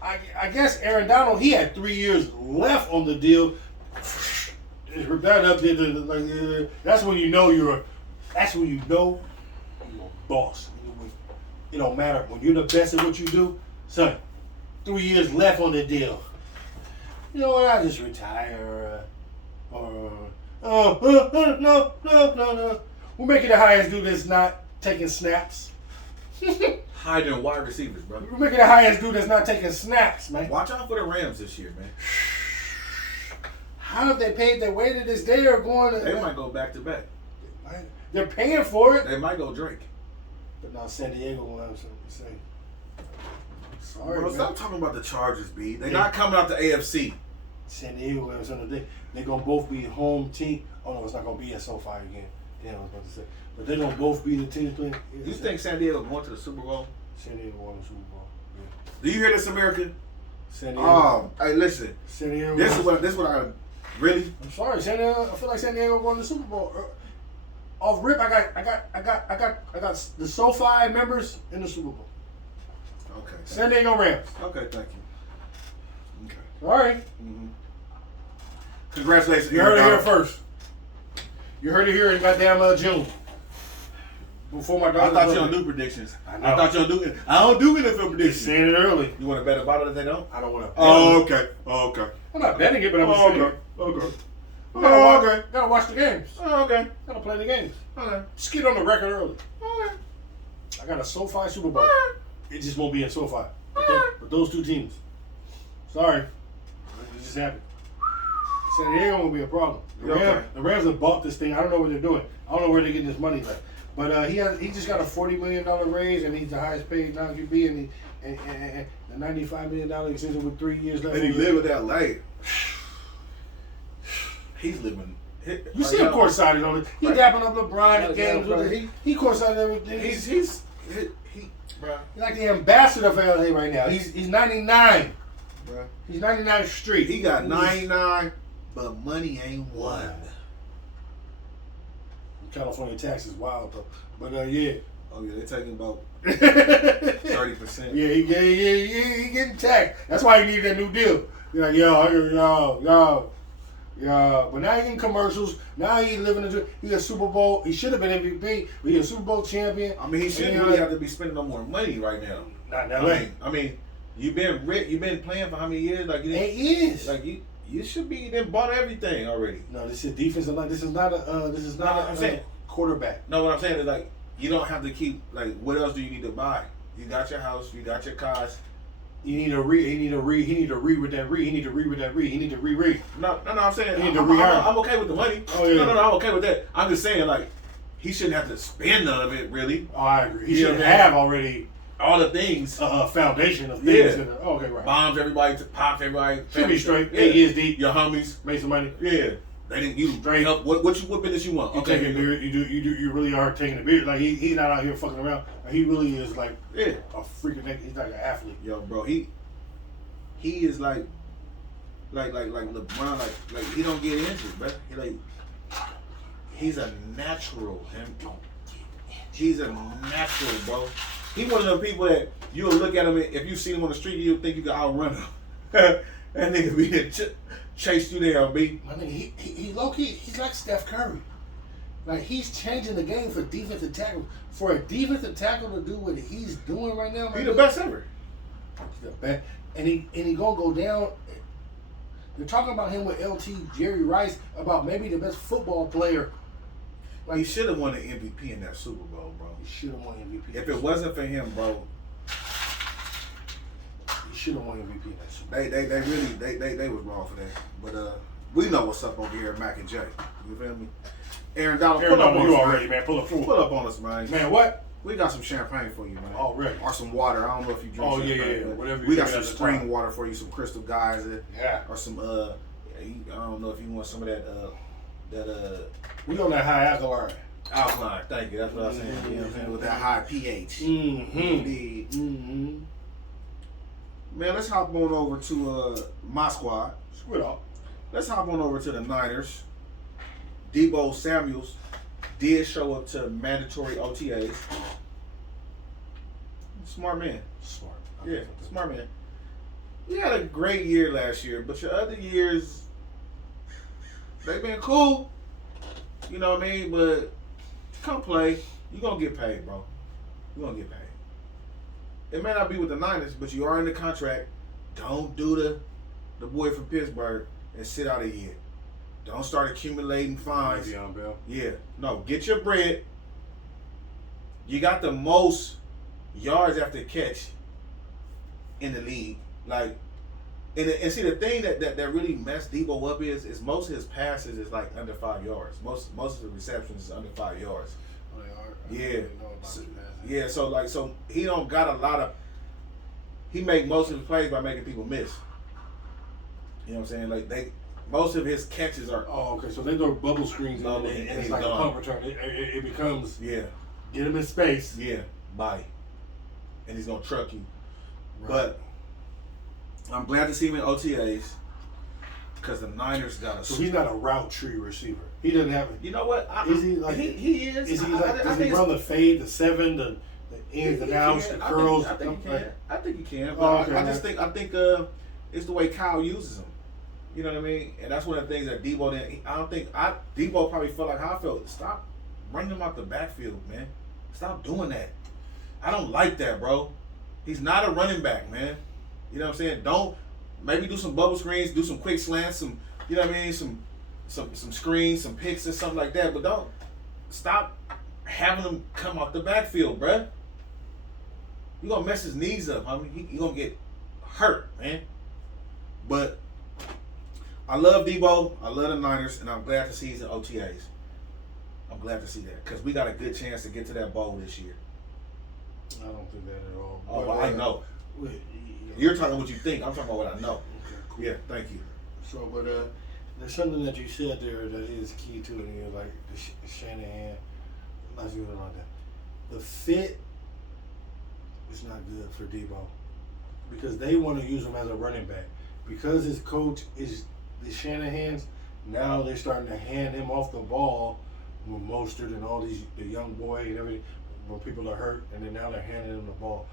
I guess Aaron Donald, he had 3 years left on the deal. Just rip that up. That's when you know you're a boss. It don't matter. When you're the best at what you do, son, 3 years left on the deal. You know what? I just retire. No. We're making the highest dude that's not taking snaps. Higher than wide receivers, bro. We're making the highest dude that's not taking snaps, man. Watch out for the Rams this year, man. How have they paid their way to this day or going to... They might go back to back. They're paying for it. They might go Drake. But now San Diego will have something to say. Sorry, Bro, man. stop talking about the Chargers, B. They're Yeah. not coming out the AFC. San Diego and San Diego, they're gonna both be home team. Oh no, it's not gonna be at SoFi again. Damn, I was about to say, but they're gonna both be the teams playing. You think San Diego going to the Super Bowl? San Diego won the Super Bowl? Yeah. Do you hear this, America? San Diego. Hey, listen. San Diego. This is what I really. I'm sorry, San Diego. I feel like San Diego won the Super Bowl. Off rip, I got the SoFi members in the Super Bowl. Okay. San Diego Rams. Okay, thank you. Okay. All right. Mm-hmm. Congratulations. You heard it Aaron here Donald. first. You heard it here in goddamn June. Before my I daughter. thought you don't do predictions. I I know. thought you don't do it. I don't do NFL They're predictions. saying it early. You want to bet about it if they don't? I don't want to. Oh, okay. Oh, okay. I'm not betting it, but I'm just Oh, saying. okay. Okay. Gotta watch the games. Oh, okay. Gotta play the games. Okay. Just get on the record early. Okay. I got a SoFi Super Bowl. It just won't be in SoFi. But those two teams. Sorry. It just happened. San Diego won't be a problem. Okay. The Rams have bought this thing. I don't know what they're doing. I don't know where they're getting this money from. But he just got a $40 million raise, and he's the highest paid non-QB, and the $95 million extension with 3 years left. And he live with that light. He's living. You see him courtside on it. He dapping up LeBron at games bro, with it. He courtside everything. He's bro. He's like the ambassador for LA right now. He's 99. Bro. He's 99th Street. He got 99, but money ain't one. California tax is wild though. But yeah. Oh yeah, they're taking about yeah, 30%. he getting taxed. That's why he needed that new deal. You're like, yo. But now he getting commercials. Now he's living in. He's a Super Bowl. He should have been MVP, but he's a Super Bowl champion. I mean, he shouldn't And, really have to be spending no more money right now. Not in LA. I mean, you've been you've been playing for how many years? Like you, 8 years. like you should be then bought everything already. No, this is defensive line. This is not I'm saying. Quarterback. No, what I'm saying is like you don't have to keep like what else do you need to buy? You got your house, you got your cars. You need to read. He need to read. He need to read with that read. He need to read with that read. He need to reread. No, I'm saying You need to I'm rehire. I'm okay with the money. Oh, yeah. No, I'm okay with that. I'm just saying like he shouldn't have to spend none of it really. Oh, I agree. He Yeah, should man. have already All the things. a foundation of things. Yeah. Okay, right. Bombs everybody, pops everybody. Should be straight. Yeah. 8 years deep. Your homies. Made some money. Yeah. They didn't you Straight. help what business you want? You Okay, taking here beer. You really are taking the beer. Like he's not out here fucking around. He really is like you go. Yeah. a freaking. He's like an athlete. Yo, bro, he is like LeBron, like he don't get injured, bro. He's a natural. He's a natural, bro. He one of the people that you'll look at him if you see him on the street, you'll think you can outrun him. That nigga be chase you there, B. I mean, he low key. He's like Steph Curry. Like he's changing the game for defensive tackle. For a defensive tackle to do what he's doing right now, He the best ever. He's the best. And he gonna go down. They're talking about him with LT Jerry Rice about maybe the best football player. Like he should have won an MVP in that Super Bowl, bro. He should have won MVP. If it wasn't for him, bro, he should have won MVP in that Super Bowl. they really they was wrong for that. But we know what's up over here at Mac and J. You feel me? Aaron Donald, Aaron pull up Donald, on you us, already, man. man. Pull up through. Pull up on us, man. Man, what? We got some champagne for you, man. Already. Or some water. I don't know if you drink Oh, yeah, champagne. yeah, but whatever you we got drink some at the spring time. water for you, some Crystal Geyser. Yeah. Or some I don't know if you want some of that We on that high alkaline. alkaline. Thank you. That's what I was saying. You know what I'm saying? With that high pH. Mm-hmm. Indeed. Mm-hmm. Man, let's hop on over to my squad. Squid up. Let's hop on over to the Niners. Debo Samuels did show up to mandatory OTAs. Smart man. Smart. Yeah, smart man. You had a great year last year, but your other years, they've been cool. You know what I mean? But come play. You're going to get paid, bro. You're going to get paid. It may not be with the Niners, but you are in the contract. Don't do the boy from Pittsburgh and sit out a year. Don't start accumulating fines. Le'Veon Bell. Yeah. No, get your bread. You got the most yards after catch in the league. Like, and see the thing that really messed Debo up is most of his passes is like under 5 yards. Most of the receptions is under 5 yards. Oh, Yeah. So he don't got a lot of. he make most of his plays by making people miss. You know what I'm saying? Like most of his catches are. Oh, okay. So they throw bubble screens Bubble, and and it's he's like a gone. punt return. It becomes Yeah, get him in space. yeah, bye, and he's gonna truck you. Right. But I'm glad to see him in OTAs because the Niners got a. So he's not a route tree receiver. He doesn't have. You know what? Is he like? He is. Is he I like? Does think he run the fade, the 7, the ins and outs, the curls? I think he can. I think he can. But Oh, okay, I just think it's the way Kyle uses him. You know what I mean? And that's one of the things that Debo didn't. Debo probably felt like how I felt. Stop running him out the backfield, man. Stop doing that. I don't like that, bro. He's not a running back, man. You know what I'm saying? Don't maybe do some bubble screens, do some quick slants, some you know what I mean, some screens, some picks or something like that. But don't stop having him come out the backfield, bruh. You gonna mess his knees up. I mean, he gonna get hurt, man. But I love Debo. I love the Niners, and I'm glad to see he's in OTAs. I'm glad to see that because we got a good chance to get to that bowl this year. I don't think that at all. Oh, well, I know. You're talking what you think. I'm talking about what I know. Okay, cool. Yeah, thank you. So, but there's something that you said there that is key to it. And you're like the Shanahan, not even like that. The fit is not good for Debo because they want to use him as a running back because his coach is the Shanahan's. Now they're starting to hand him off the ball with Mostert and all these the young boy and everything when people are hurt, and then now they're handing him the ball.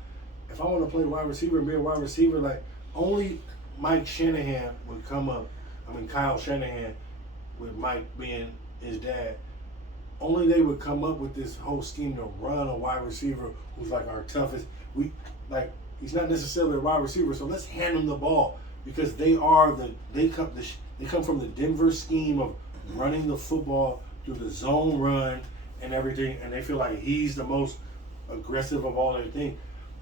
If I want to play wide receiver and be a wide receiver, like only Mike Shanahan would come up. I mean Kyle Shanahan, with Mike being his dad. Only they would come up with this whole scheme to run a wide receiver who's like our toughest. He's not necessarily a wide receiver, so let's hand him the ball because they come from the Denver scheme of running the football through the zone run and everything, and they feel like he's the most aggressive of all their things.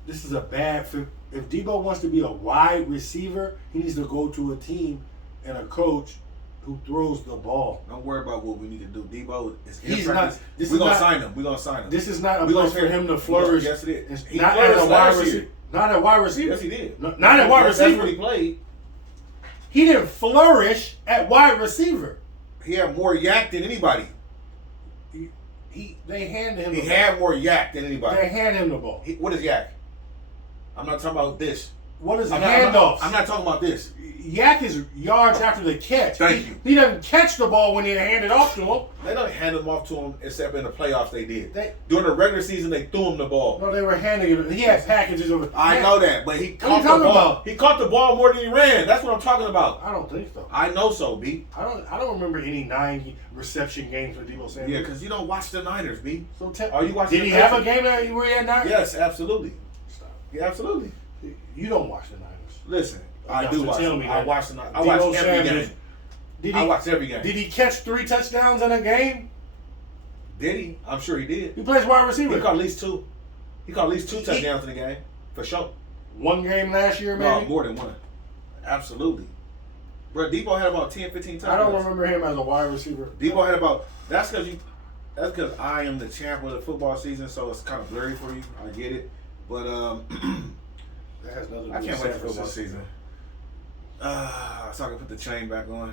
This is a bad fit. If Debo wants to be a wide receiver, he needs to go to a team and a coach who throws the ball. Don't worry about what we need to do. Debo is He's practice. not- We're gonna sign him. We're gonna sign him. This is not a We place gonna for pay- him to flourish. Yes, it is. He Not flourished as a wide last receiver. year. Not a wide receiver. Yes, he did. Not a wide That's receiver. what he played. He didn't flourish at wide receiver. He had more yak than anybody. They handed him. He the had ball. more yak than anybody. They handed him the ball. What is yak? I'm not talking about this. What is I'm handoffs? not talking about this. Yak is yards after the catch. Thank you. He doesn't catch the ball when they hand it off to him. They don't hand him off to him except in the playoffs they did. They- During the regular season they threw him the ball. No, they were handing it. He had packages of. I know that, but he What are you caught the talking ball. about? He caught the ball more than he ran. That's what I'm talking about. I don't think so. I know so, B. I don't remember any 9 reception games for Debo Samuel. Yeah, because you don't watch the Niners, B. So Are you watching? did he the have a Patriots? game that where he had 9? Yes, absolutely. Stop. Yeah, absolutely. You don't watch the Niners. Listen, I You do have to watch. tell me I that. watch the Niners. I Debo watch every Samuel, game. I watch every game. Did he catch 3 touchdowns in a game? Did he? I'm sure he did. He plays wide He receiver. caught at least 2. He caught at least 2 touchdowns in the game for sure. 1 game last year, No, maybe. more than 1. Absolutely. Bro, Debo had about 10, 15 touchdowns. I don't remember him as a wide receiver. Debo had about. That's because I am the champ of the football season, so it's kind of blurry for you. I get it, but That has nothing to do I with can't San wait for football Francisco. season. So I can put the chain back on.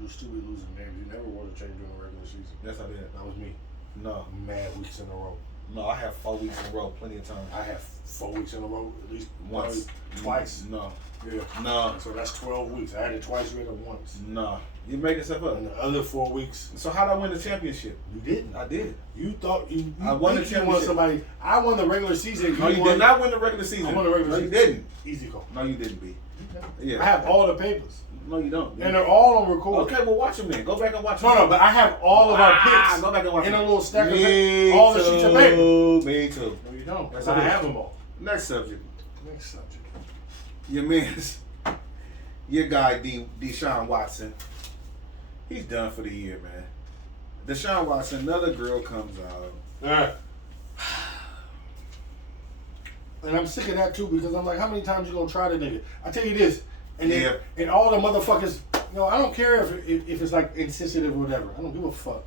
You still be losing games. You never won a chain during the regular season. Yes, I did. That was me. No, Mad weeks in a row. no, I have 4 weeks in a row, plenty of times. I have 4 weeks in a row, at least Once, twice. No, Yeah. no, So that's 12 weeks. I had it twice, you had it once. no. You making stuff up. And the other 4 weeks, So how did I win the championship? you didn't. I did. You thought you I won the think you won championship. somebody. I won the regular season. No, you won, did not win the regular season. I won the regular no, season. you didn't. Easy call. No, you didn't, B. Yeah. I have all the papers. No, you don't. And they're all on record. Okay, well, watch them then. Go back and watch them. No, but I have all of our picks Go back and watch in a them. little stack of Me all the sheets of paper. Me too. No, you don't. Yes, Because I I do. have them all. Next subject. Next subject. Your man's, your guy, Deshaun Watson. He's done for the year, man. Deshaun Watson, another girl comes out. Yeah. And I'm sick of that too because I'm like, how many times you gonna try the nigga? I tell you this, and then, Yeah. and all the motherfuckers, I don't care if it's like insensitive or whatever. I don't give a fuck.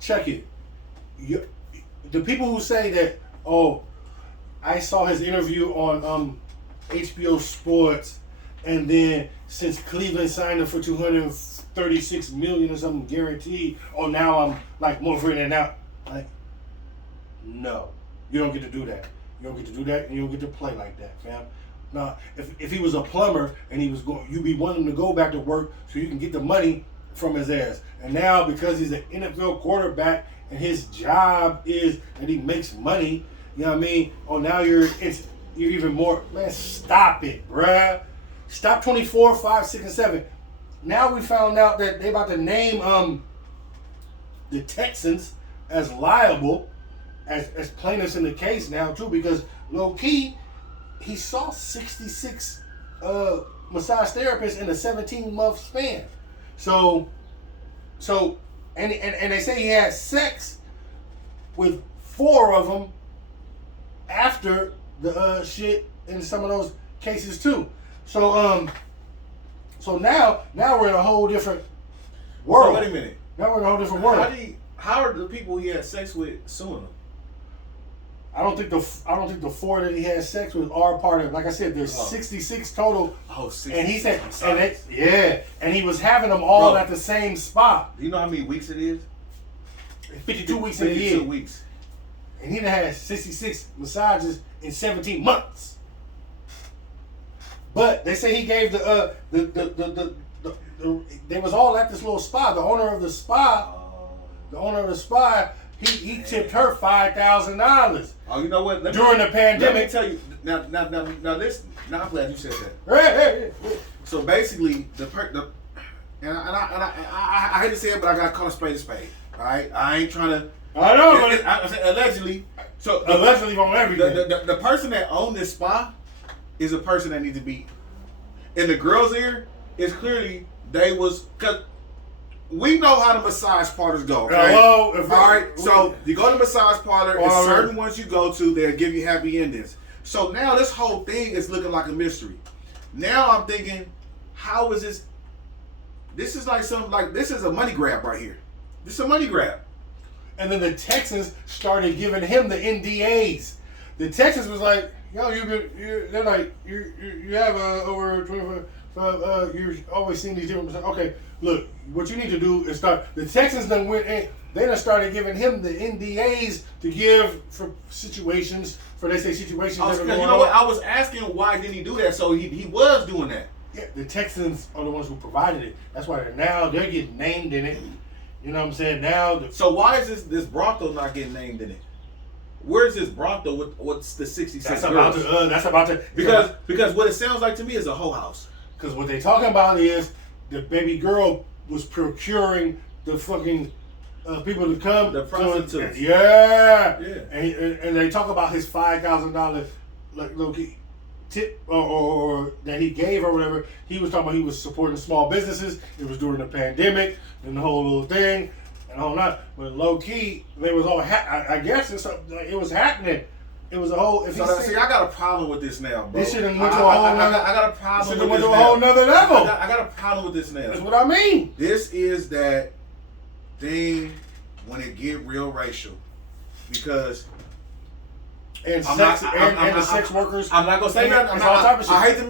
Check it. The people who say that, oh, I saw his interview on HBO Sports, and then since Cleveland signed him for $236 million or something guaranteed, oh now I'm like more for in and out. Like, no, you don't get to do that. You don't get to do that, and you don't get to play like that, fam. Now, if he was a plumber and he was going, you'd be wanting him to go back to work so you can get the money from his ass. And now because he's an NFL quarterback and his job is that he makes money, you know what I mean? Oh, now you're even more, man. Stop it, bruh. Stop 24, 5, 6, and 7. Now we found out that they about to name the Texans as liable as plaintiffs in the case now too, because low key he saw 66 massage therapists in a 17-month span. So and they say he had sex with 4 of them after the shit in some of those cases too. So now we're in a whole different world. So wait a minute. Now we're in a whole different world. How are the people he had sex with suing him? I don't think the 4 that he had sex with are part of it. Like I said, there's 66 total. Oh, 66. And he said, and he was having them all Bro, at the same spot. Do you know how many weeks it is? 52 weeks in a year. 52 weeks. And he done had 66 massages in 17 months. But they say he gave they was all at this little spa. The owner of the spa, he tipped her $5,000. Oh, you know what? During the pandemic. Let me tell you. Now listen. Now I'm glad you said that. Hey. So basically, I hate to say it, but I gotta call a spade a spade. All right, I ain't trying to. I know, but I said allegedly. So allegedly on everything. The person that owned this spa is a person that needs to be in the girl's ear. Is clearly they was because we know how the massage parlors go. Okay? Hello, all right. So you go to the massage parlor, and certain ones you go to, they'll give you happy endings. So now this whole thing is looking like a mystery. Now I'm thinking, how is this? This is like this is a money grab right here. This is a money grab. And then the Texans started giving him the NDAs. The Texans was like, yo, they're like, you have over 25. You're always seeing these different. Okay, look, what you need to do is start. The Texans done went in. They done started giving him the NDAs to give for situations. Situations. That are going you know what? I was asking why didn't he do that? So he was doing that. Yeah, the Texans are the ones who provided it. That's why they're getting named in it. You know what I'm saying? Now. So why is this brothel not getting named in it? Where's this brothel with what's the 66 girls? That's about to. Because what it sounds like to me is a whole house. Because what they talking about is the baby girl was procuring the fucking people to come. The prostitutes. Yeah. And they talk about his $5,000 like low key tip or that he gave or whatever. He was talking about he was supporting small businesses. It was during the pandemic and the whole little thing and all that. But low key, they was all. I guess it was happening. It was a whole. See, I got a problem with this now, bro. This shit went to a whole nother. I got a problem. This shit went to a whole nother level. I got a problem with this now. That's what I mean. This is that thing when it get real racial, because and the sex workers. I'm not gonna say that.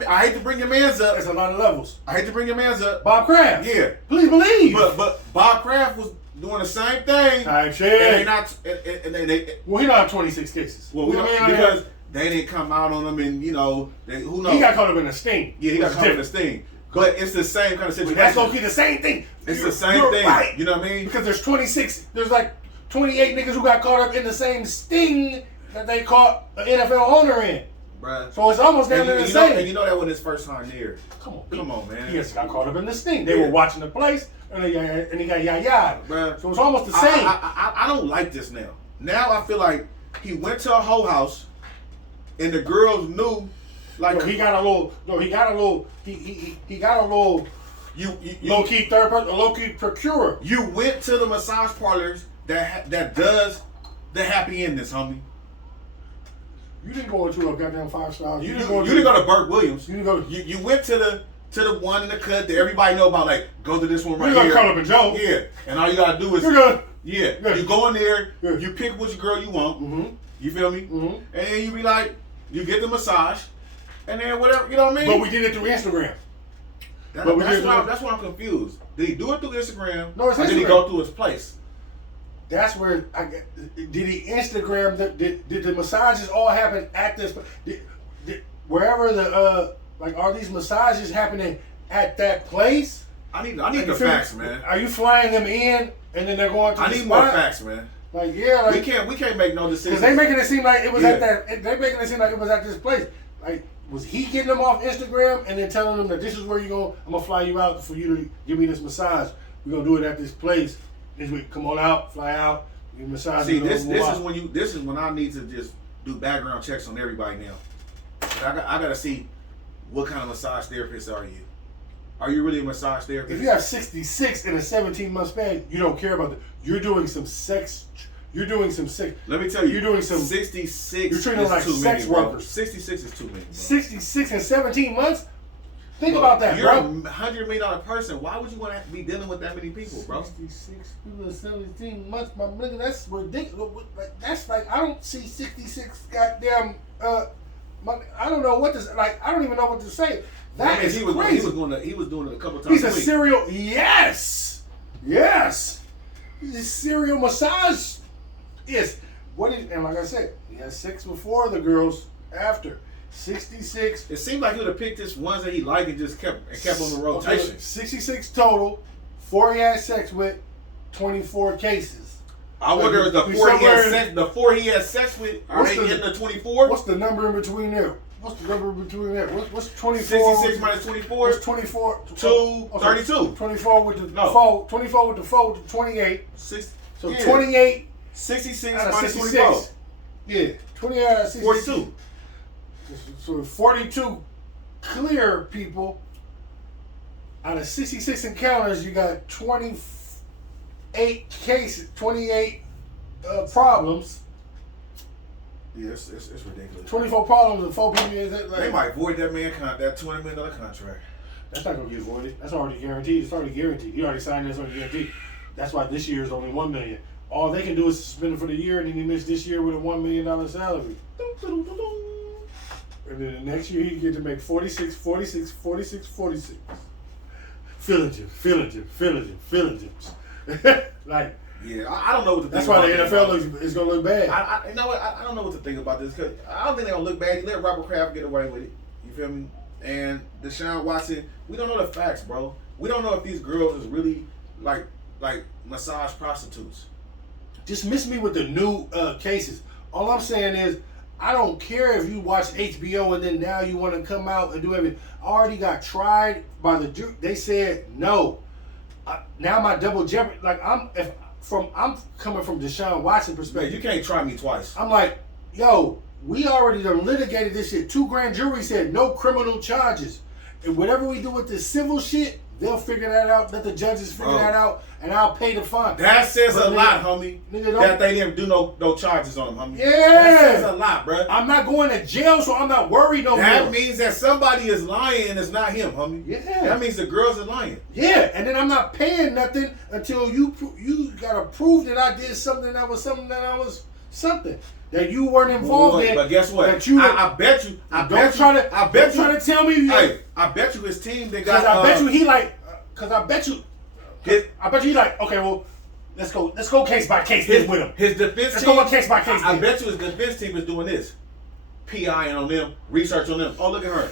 I hate to bring your man's up. There's a lot of levels. I hate to bring your man's up. Bob Kraft. Yeah. Please believe. But Bob Kraft was doing the same thing. Type shit. Well, he don't have 26 cases. Well, because they didn't come out on him, and who knows? He got caught up in a sting. Yeah, he got caught up in a sting. But it's the same kind of situation. That's low-key the same thing. It's the same thing. Right. You know what I mean? Because there's 26. There's like 28 niggas who got caught up in the same sting that they caught an NFL owner in. Bruh. So it's almost down there the same. And you know that when his first time there. Come on, man. He just got caught up in the sting. They were watching the place, and he got yah-yah. So it's almost the same. I don't like this now. Now I feel like he went to a whole house, and the girls knew. Like he got a little low key third person, a low key procurer. You went to the massage parlors that does the happy endings, homie. You didn't go into a goddamn 5-star. You didn't go to Burke Williams. You didn't go. You went to the one in the cut that everybody know about. Like, go to this one right here. You got caught up in Joe. Yeah, and all you gotta do is you go in there. You pick which girl you want. Mm-hmm. You feel me? Mm-hmm. And then you be like, You get the massage, and then whatever, you know what I mean? But we did it through Instagram. but we That's did why, it- that's why I'm confused. Did he do it through Instagram? No, it's or did he Instagram. go through his place? That's where I get. Did he Instagram? Did the massages all happen at this? Did wherever the like are these massages happening at that place? I need Like, the you feel me? facts, man. Are you flying them in and then they're going to I the need more spot? facts, man. Like yeah, We like can't make no decisions. because they making it seem like it was at Yeah. that. They making it seem like it was at this place. Like was he getting them off Instagram and then telling them that this is where you go? I'm gonna fly you out for you to give me this massage. We're gonna do it at this place. This week, come on out, fly out, give massage. See, this is when I need to just do background checks on everybody now. 'Cause I gotta see what kind of massage therapist are you. Are you really a massage therapist? If you have 66 in a 17-month span, you don't care about that. You're doing some sex. You're doing some sex. Let me tell you, You're doing some 66. you're treating them like is too sex many, bro. workers. 66 is too many. Bro. 66 in 17 months. Think Bro, about that, you're bro. a $100 million person. Why would you want to be dealing with that many people, bro? 66 people in 17 months, my nigga. That's ridiculous. Like, that's like I don't see 66 goddamn. I don't know what to like. I don't even know what to say. That is he was crazy. he was doing it a couple times He's a a week. serial. Yes. He's a serial massage. Yes. And like I said, he had sex before the girls. After 66. It seemed like he would have picked his ones that he liked and just kept on the rotation. 66 total. 4 he had sex with. 24 cases. I wonder if the We four he had somewhere sex with, are What's they the- in the 24? What's the number in between there? What's the number in between there? What's 24? 66 minus 24? What's 24? 32. 24 with the No. 4. 24 with the 4 with the 28. Six, So yeah. 28 66 out of minus 66. 24. Yeah, 28 out of 66. 42. So 42 clear people. Out of 66 encounters, you got 28 cases, 28 problems. Yeah, it's ridiculous. 24 problems and 4 people. Like, They might void that man that $20 million contract. That's not gonna get voided. That's already guaranteed. It's already guaranteed. He already signed this. Already guaranteed. That's why this year is only $1 million. All they can do is suspend it for the year, and then he missed this year with a $1 million salary. And then the next year he get to make 46. Feeling him. Like Yeah, I don't know what to think that's why the about NFL is gonna look bad. You know what? I don't know what to think about this because I don't think they're gonna look bad. He let Robert Kraft get away with it. You feel me? And Deshaun Watson, we don't know the facts, bro. We don't know if these girls is really like massage prostitutes. Just miss me with the new cases. All I'm saying is, I don't care if you watch HBO and then now you want to come out and do everything. I already got tried by the jury. They said no. Now my double jeopardy. Like I'm coming from Deshaun Watson Man, perspective. you can't try me twice. I'm like, yo, we already done litigated this shit. 2 grand jury said no criminal charges. And whatever we do with this civil shit, they'll figure that out. Let the judges figure Bro. that out, and I'll pay the fine. That says But a lot, homie. nigga, don't- That they didn't do no charges on him, homie. Yeah. That says a lot, bro. I'm not going to jail, so I'm not worried no That more. means that somebody is lying and it's not him, homie. Yeah. That means the girls are lying. Yeah, and then I'm not paying nothing until you gotta prove that I did something that was something that you weren't involved in. But guess what? That you I bet you. I don't try to tell me. Hey, I bet you his team they got. Because I bet you he like. Because I bet you. His, I bet you he like. Okay, well, let's go case by case his, with him. his defense Let's team. go case by case. I bet you his defense team is doing this. PIing on them, research on them. Oh, look at her.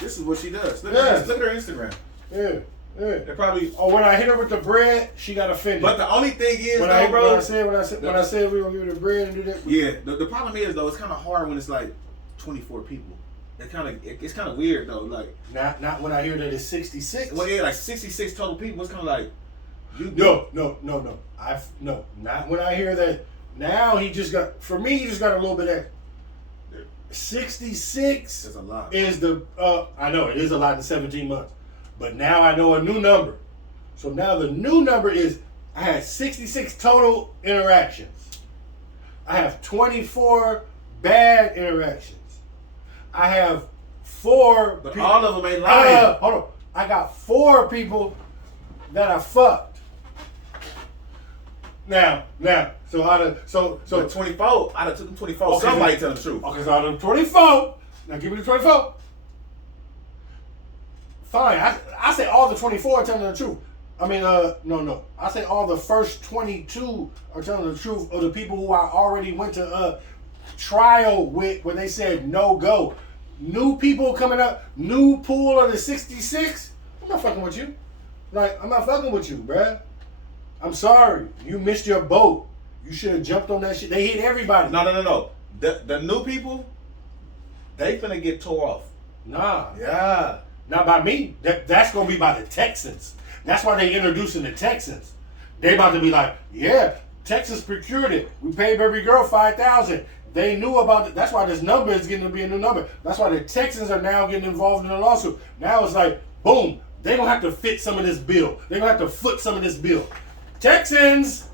This is what she does. Look at her Instagram. Yeah. They probably. Oh, when I hit her with the bread, she got offended. But the only thing is, when though, I bro. when I said we gonna give her the bread and do that. Yeah, the problem is though, it's kind of hard when it's like 24 people. It's kind of weird though. Like Not when I hear that it's 66. well, yeah, like 66 total people. It's kind of like you. No. Not when I hear that. Now he just got. For me, he just got a little bit of. 66 That's a lot. is the. I know it is a lot in 17 months, but now I know a new number. So now the new number is I had 66 total interactions. I have 24 bad interactions. I have 4. But all of them ain't lying. Hold on. I got 4 people that I fucked. Now, so how to so 24. I done took them 24. Okay, Somebody tell the truth. Okay, so out of the 24, now give me the 24. Fine, I say all the 24 are telling the truth. I mean, no. I say all the first 22 are telling the truth of the people who I already went to trial with when they said no go. New people coming up, new pool of the 66. I'm not fucking with you. Like, I'm not fucking with you, bruh. I'm sorry. You missed your boat. You should have jumped on that shit. They hit everybody. No. The new people, they finna get tore off. Nah. Yeah. Not by me. That's gonna be by the Texans. That's why they introducing the Texans. They about to be like, yeah, Texas procured it. We paid baby girl $5,000. They knew about it. That's why this number is getting to be a new number. That's why the Texans are now getting involved in the lawsuit. Now it's like, boom, they gonna have to fit some of this bill. They gonna have to foot some of this bill. Texans,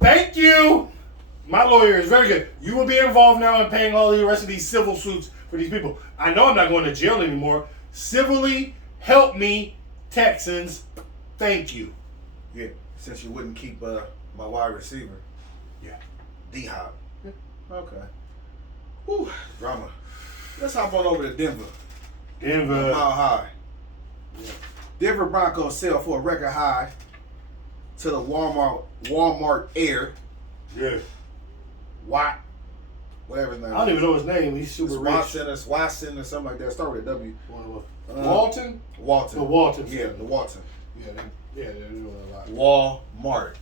thank you. My lawyer is very good. You will be involved now in paying all the rest of these civil suits for these people. I know I'm not going to jail anymore. Civilly help me, Texans. Thank you. Yeah. Since you wouldn't keep my wide receiver. Yeah. D-Hop. Okay. Whew, drama. Let's hop on over to Denver. Denver. Mile High. Yeah. Denver Broncos sell for a record high to the Walmart Air. Yeah. Watt. Whatever his name I don't even know his name. He's super rich. Watson or something like that. Start with a W. Walton? Walton. The Walton. Yeah, the Walton. Yeah, they're doing a lot. Walmart.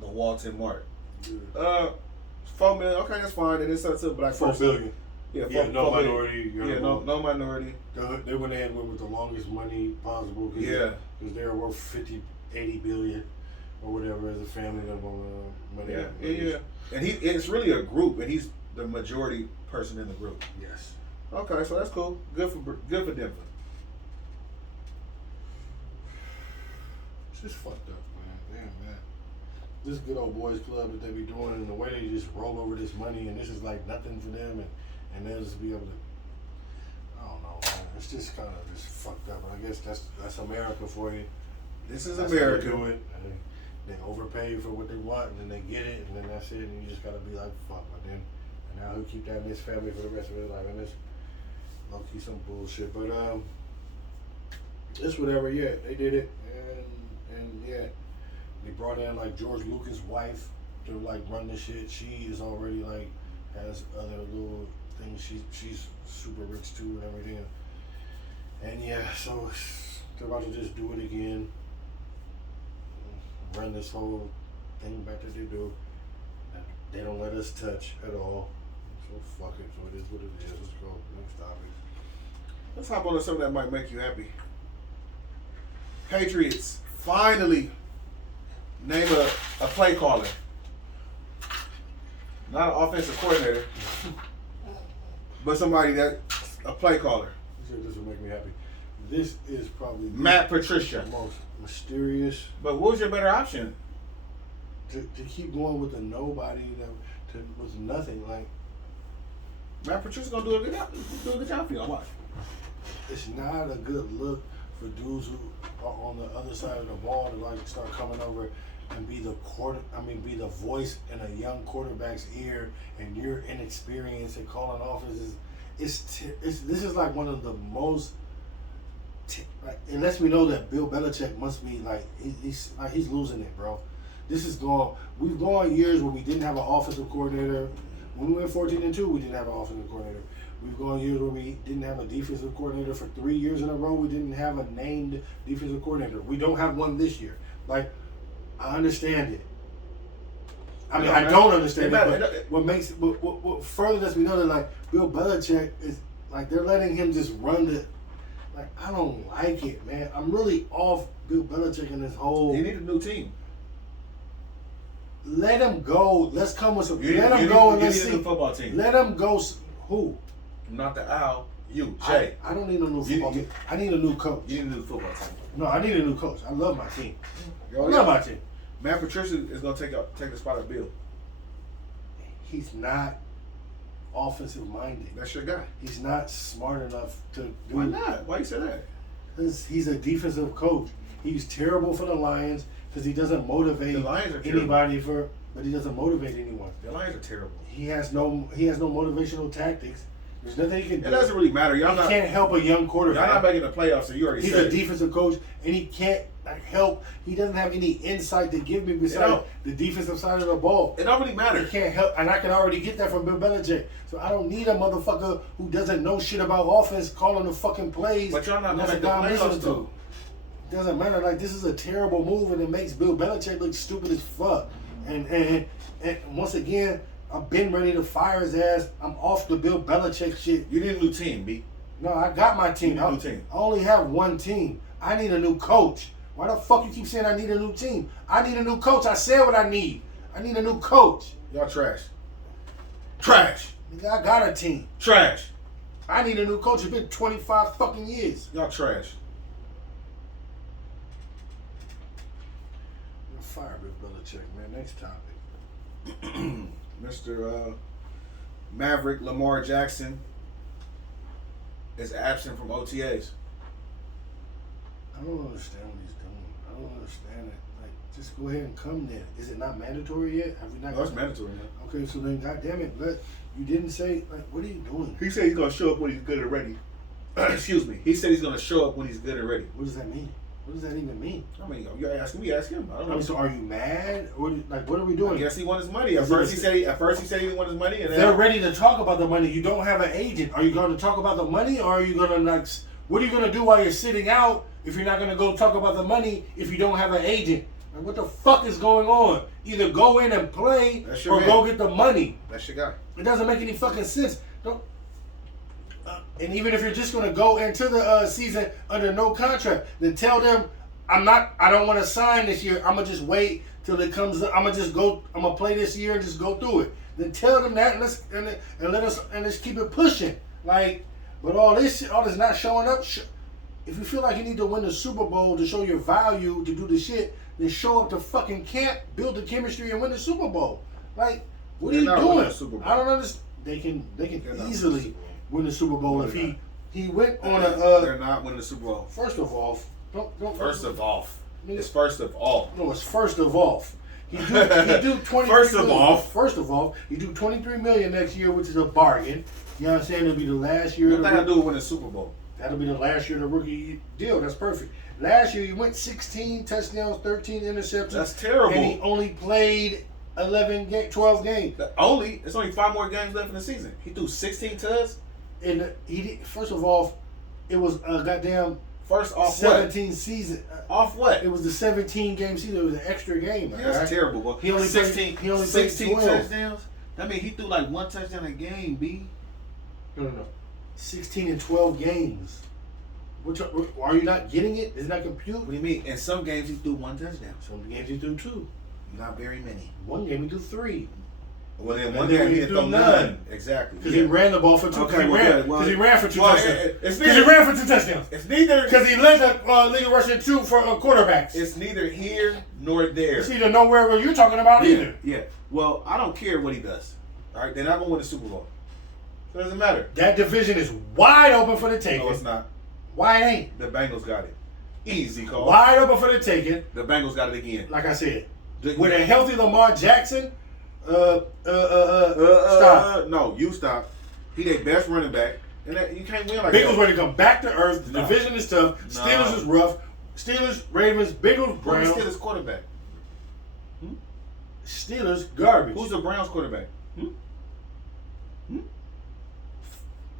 The Walton Mart. Yeah. 4 million. Okay, that's fine. They didn't sell it to a black 4 person. billion. Yeah, Yeah, no 4 billion. minority. Yeah, no minority. They went in with the longest money possible. Cause Yeah. Because they're worth 50, 80 billion or whatever as a family of money. Yeah. And it's really a group, and he's the majority person in the group. Yes. Okay, so that's cool. Good for Denver. It's just fucked up, man. Damn, man. This good old boys club that they be doing, and the way they just roll over this money, and this is like nothing for them, and they'll just be able to. I don't know, man. It's just kind of just fucked up. But I guess that's America for you. This is That's America. how they do it. And they overpay for what they want, and then they get it, and then that's it, and you just gotta be like, fuck. But then, and now he'll keep that in his family for the rest of his life, and it's low key some bullshit. But it's whatever. Yeah, they did it, and yeah, they brought in like George Lucas' wife to like run the shit. She is already like has other little things. She's super rich too and everything. And yeah, so they're about to just do it again. Run this whole thing back that they do. That they don't let us touch at all. So fuck it. So it is what it is. Let's go. Next topic. Let's hop on to something that might make you happy. Patriots finally name a play caller. Not an offensive coordinator, but somebody that's a play caller. You said this will make me happy. This is probably Matt the Patricia. most mysterious. But what was your better option? To keep going with the nobody with nothing, like Matt Patricia's gonna do a good job for you. Watch. it's not a good look for dudes who are on the other side of the ball to like start coming over and be be the voice in a young quarterback's ear, and you're inexperienced and calling offenses. This is like one of the most. Unless we know that Bill Belichick must be like he's losing it, bro. This is gone. We've gone years where we didn't have an offensive coordinator. When we went 14-2, we didn't have an offensive coordinator. We've gone years where we didn't have a defensive coordinator for 3 years in a row. We didn't have a named defensive coordinator. We don't have one this year. Like, I understand it. I mean, I don't understand it, but what further lets me know that like Bill Belichick is like they're letting him just run the. Like, I don't like it, man. I'm really off Bill Belichick and this whole. You need a new team. Let him go. Let's come with some. Let him go and let's see. You need a new football team. Let him go. Who? Not the Owl. You, Jay. I don't need a new football team. I need a new coach. You need a new football team. No, I need a new coach. I love my team. I love my team. Matt Patricia is gonna take the spot of Bill. He's not offensive minded. That's your guy. He's not smart enough to do. Why not? Why you say that? Because he's a defensive coach. He's terrible for the Lions because he doesn't motivate The Lions are terrible. anybody but he doesn't motivate anyone. The Lions are terrible. He has no motivational tactics. There's nothing he can do. It doesn't really matter. Y'all He not. can't help a young Y'all quarterback. not making the playoffs, so you already He's said a it. defensive coach, and he can't help. He doesn't have any insight to give me besides don't. the defensive side of the ball. It don't really matter. He can't help, and I can already get that from Bill Belichick. So I don't need a motherfucker who doesn't know shit about offense calling the fucking plays. But y'all not and gonna that's make a the guy I'm listening playoffs, though. It doesn't matter. Like, this is a terrible move, and it makes Bill Belichick look stupid as fuck. And once again, I've been ready to fire his ass. I'm off the Bill Belichick shit. You need a new team, B. No, I got my team. You need a new team. I only have one team. I need a new coach. Why the fuck you keep saying I need a new team? I need a new coach. I said what I need. I need a new coach. Y'all trash. Trash. Nigga, I got a team. Trash. I need a new coach. It's been 25 fucking years. Y'all trash. Fire Bill Belichick, man. Next topic. Mr. Maverick Lamar Jackson is absent from OTAs. I don't understand what he's doing. I don't understand it. Like, just go ahead and come then. Is it not mandatory yet? Have we not? No, it's mandatory now. Okay, so then, goddamn it, you didn't say, like, what are you doing? He said he's gonna show up when he's good and ready. Excuse me. He said he's gonna show up when he's good and ready. What does that mean? What does that even mean? I mean, you asking me, ask him. I don't know. So are you mad? What are we I doing? guess he wanted his money. At Is it first a- he said he didn't want his money, and They're then ready to talk about the money. You don't have an agent. Are you going to talk about the money, or are you going to what are you going to do while you're sitting out if you're not going to go talk about the money if you don't have an agent? Like, what the fuck is going on? Either go in and play That's your or man. go get the money. that's your guy. It doesn't make any fucking sense. And even if you're just going to go into the season under no contract, then tell them I don't want to sign this year. I'm gonna just wait till it comes. I'm gonna play this year and just go through it. Then tell them that and let's keep it pushing. Like, but all this not showing up. If you feel like you need to win the Super Bowl to show your value to do the shit, then show up to fucking camp, build the chemistry, and win the Super Bowl. Like, what are They're you not winning doing? the Super Bowl. I don't understand. They can They're not winning the easily Super Bowl. win the Super Bowl No, if they're he went on They're not winning the Super Bowl. First of all, don't. First of all. It's first of all. No, it's first of all. He do 23 First of million. all. First of all, he do 23 million next year, which is a bargain. You know what I'm saying? It'll be the last year. What that got to do with winning the Super Bowl? That'll be the last year of the rookie deal. That's perfect. Last year he went 16 touchdowns, 13 interceptions. That's terrible. And he only played 12 games. It's only 5 more games left in the season. He threw 16 tuds. And first of all, it was a goddamn First off 17 season. what? Off what? It was the 17 game season. It was an extra game. Yeah, that's right? terrible, bro. He only played- he only played 16 12. touchdowns? That means he threw like 1 touchdown a game, B. No. 16 and 12 games. Are you not getting it? Does it not compute? What do you mean? In some games he threw 1 touchdown. Some games you do 2. Not very many. One game you do 3. Well, in And one then game we he didn't do throw none. none. Exactly. Because he ran the ball for 2. Okay, Because well, he ran for 2 well, touchdowns. it's Because he ran for 2 touchdowns. It's neither. Because he led the league in rushing 2 for quarterbacks. It's neither here nor there. It's either nowhere where you're talking about either. Yeah. Well, I don't care what he does. All right, they're not gonna win the Super Bowl. So it doesn't matter. That division is wide open for the taking. No, it's not. Why it ain't? The Bengals got it. Easy call. Wide open for the taking. The Bengals got it again. Like I said, The- with a healthy Lamar Jackson, stop. No, you stop. He their best running back, and that, you can't win like Bengals that. ready to come back to earth. The No. division is tough. No. Steelers is rough. Steelers, Ravens, Bengals, Who's Browns. still his quarterback? Steelers, garbage. Who's the Browns quarterback?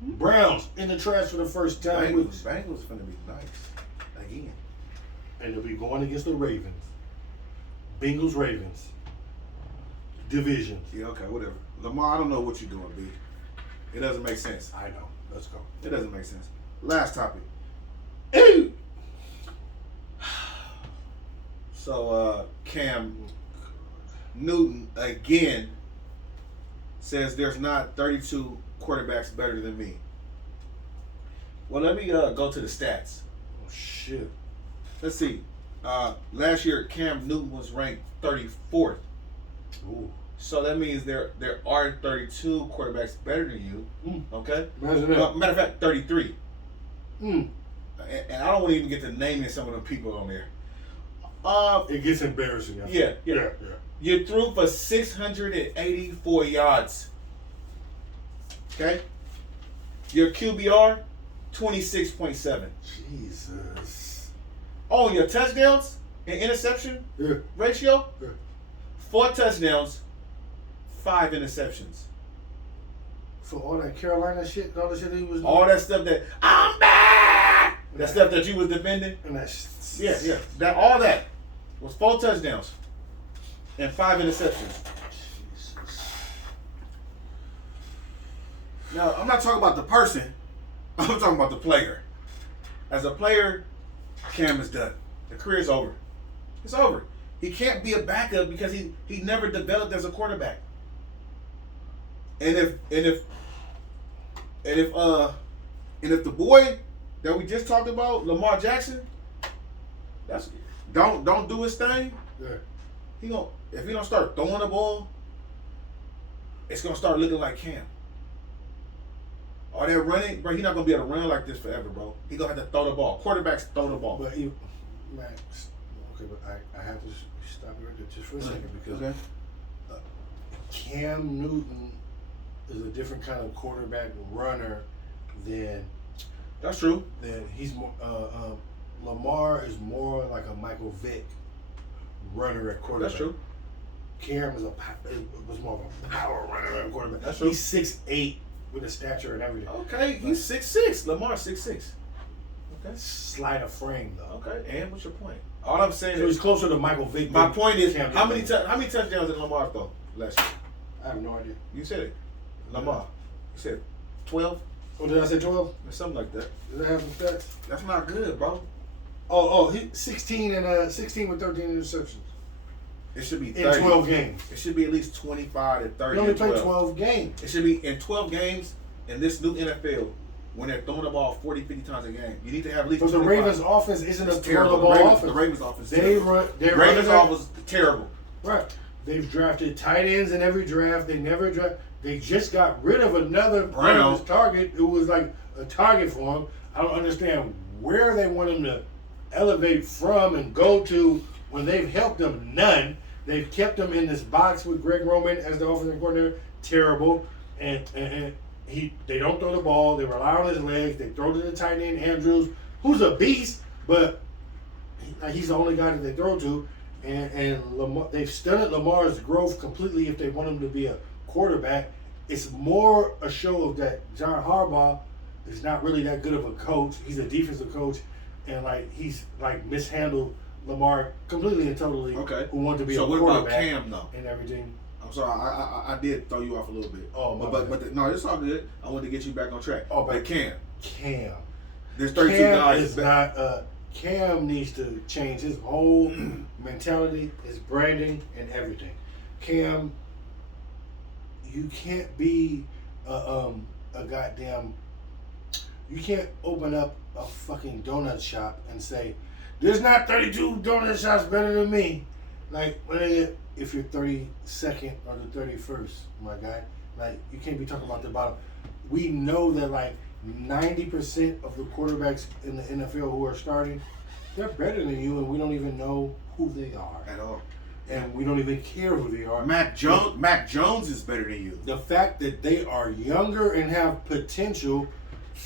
Browns in the trash for the first time. Bengals finna be nice again. And they'll be going against the Ravens. Bengals, Ravens. Divisions. Yeah, okay, whatever. Lamar, I don't know what you're doing, B. It doesn't make sense. I know. Let's go. It doesn't make sense. Last topic. Ew. So Cam Newton again says there's not 32 quarterbacks better than me. Well, let me go to the stats. Oh, shit. Let's see. Last year Cam Newton was ranked 34th. Ooh. So that means there are 32 quarterbacks better than you. Okay? Imagine that. Matter of fact, 33. Mm. And I don't want to even get to naming some of the people on there. It gets embarrassing. Yeah. You threw for 684 yards. Okay? Your QBR, 26.7. Jesus. Oh, your touchdowns and interception ratio? 4 touchdowns, 5 interceptions. For all that Carolina shit, all the shit he was doing. All that stuff that, I'm back! That stuff that you was defending. And that Yeah. All that was 4 touchdowns and 5 interceptions. Jesus. Now, I'm not talking about the person. I'm talking about the player. As a player, Cam is done. The career's over. It's over. He can't be a backup because he never developed as a quarterback. And if the boy that we just talked about, Lamar Jackson, don't do his thing. Yeah. If he don't start throwing the ball, it's gonna start looking like Cam. All that running, bro, he's not gonna be able to run like this forever, bro. He gonna have to throw the ball. Quarterbacks throw the ball. But Max, okay, but I have to stop you right there just for a second because Cam Newton is a different kind of quarterback runner than That's true. he's more. Lamar is more like a Michael Vick runner at quarterback. That's true. Cam was more of a power runner at quarterback. That's true. He's 6'8" with a stature and everything. Okay, he's 6'6". Lamar 6'6". Okay. Slight of frame though. Okay, and what's your point? All I'm saying So he's is, closer to Michael Vick. my than point is, Cam how many Newton. touchdowns did Lamar throw last year? I have no idea. You said it. Lamar. You said 12 Oh, did I say 12? or something like that. Did I have some stats? That's not good, bro. He 16 with 13 interceptions It should be in 30. 12 games. It should be at least 25 to 30. He only in played 12 games. It should be in 12 games in this new NFL when they're throwing the ball 40, 50 times a game. You need to have at least But the 25. Ravens' offense isn't a It's throw terrible. the ball offense. The Ravens offense. They run. They're Ravens running offense is terrible. right. They've drafted tight ends in every draft. They never draft. They just got rid of another Brown. target who was like a target for him. I don't understand where they want him to elevate from and go to when they've helped him none. They've kept him in this box with Greg Roman as the offensive coordinator. Terrible. And they don't throw the ball. They rely on his legs. They throw to the tight end Andrews, who's a beast, but he's the only guy that they throw to. And Lamar, they've stunted Lamar's growth completely if they want him to be a quarterback. It's more a show of that John Harbaugh is not really that good of a coach. He's a defensive coach, and he's mishandled Lamar completely and totally. Okay. Who wanted to be So a what about quarterback Cam though? and everything. I'm sorry, I did throw you off a little bit. Oh, my but bad. no, it's all good. I wanted to get you back on track. Oh, but Cam, Cam. there's 32 Cam guys. is not. Cam needs to change his whole mentality, his branding, and everything. Cam, you can't be a goddamn. You can't open up a fucking donut shop and say, "There's not 32 donut shops better than me." Like, if you're 32nd or the 31st, my guy, you can't be talking about the bottom. We know that 90% of the quarterbacks in the NFL who are starting, they're better than you, and we don't even know who they are At all. and we don't even care who they are. Mac Jones is better than you. The fact that they are younger and have potential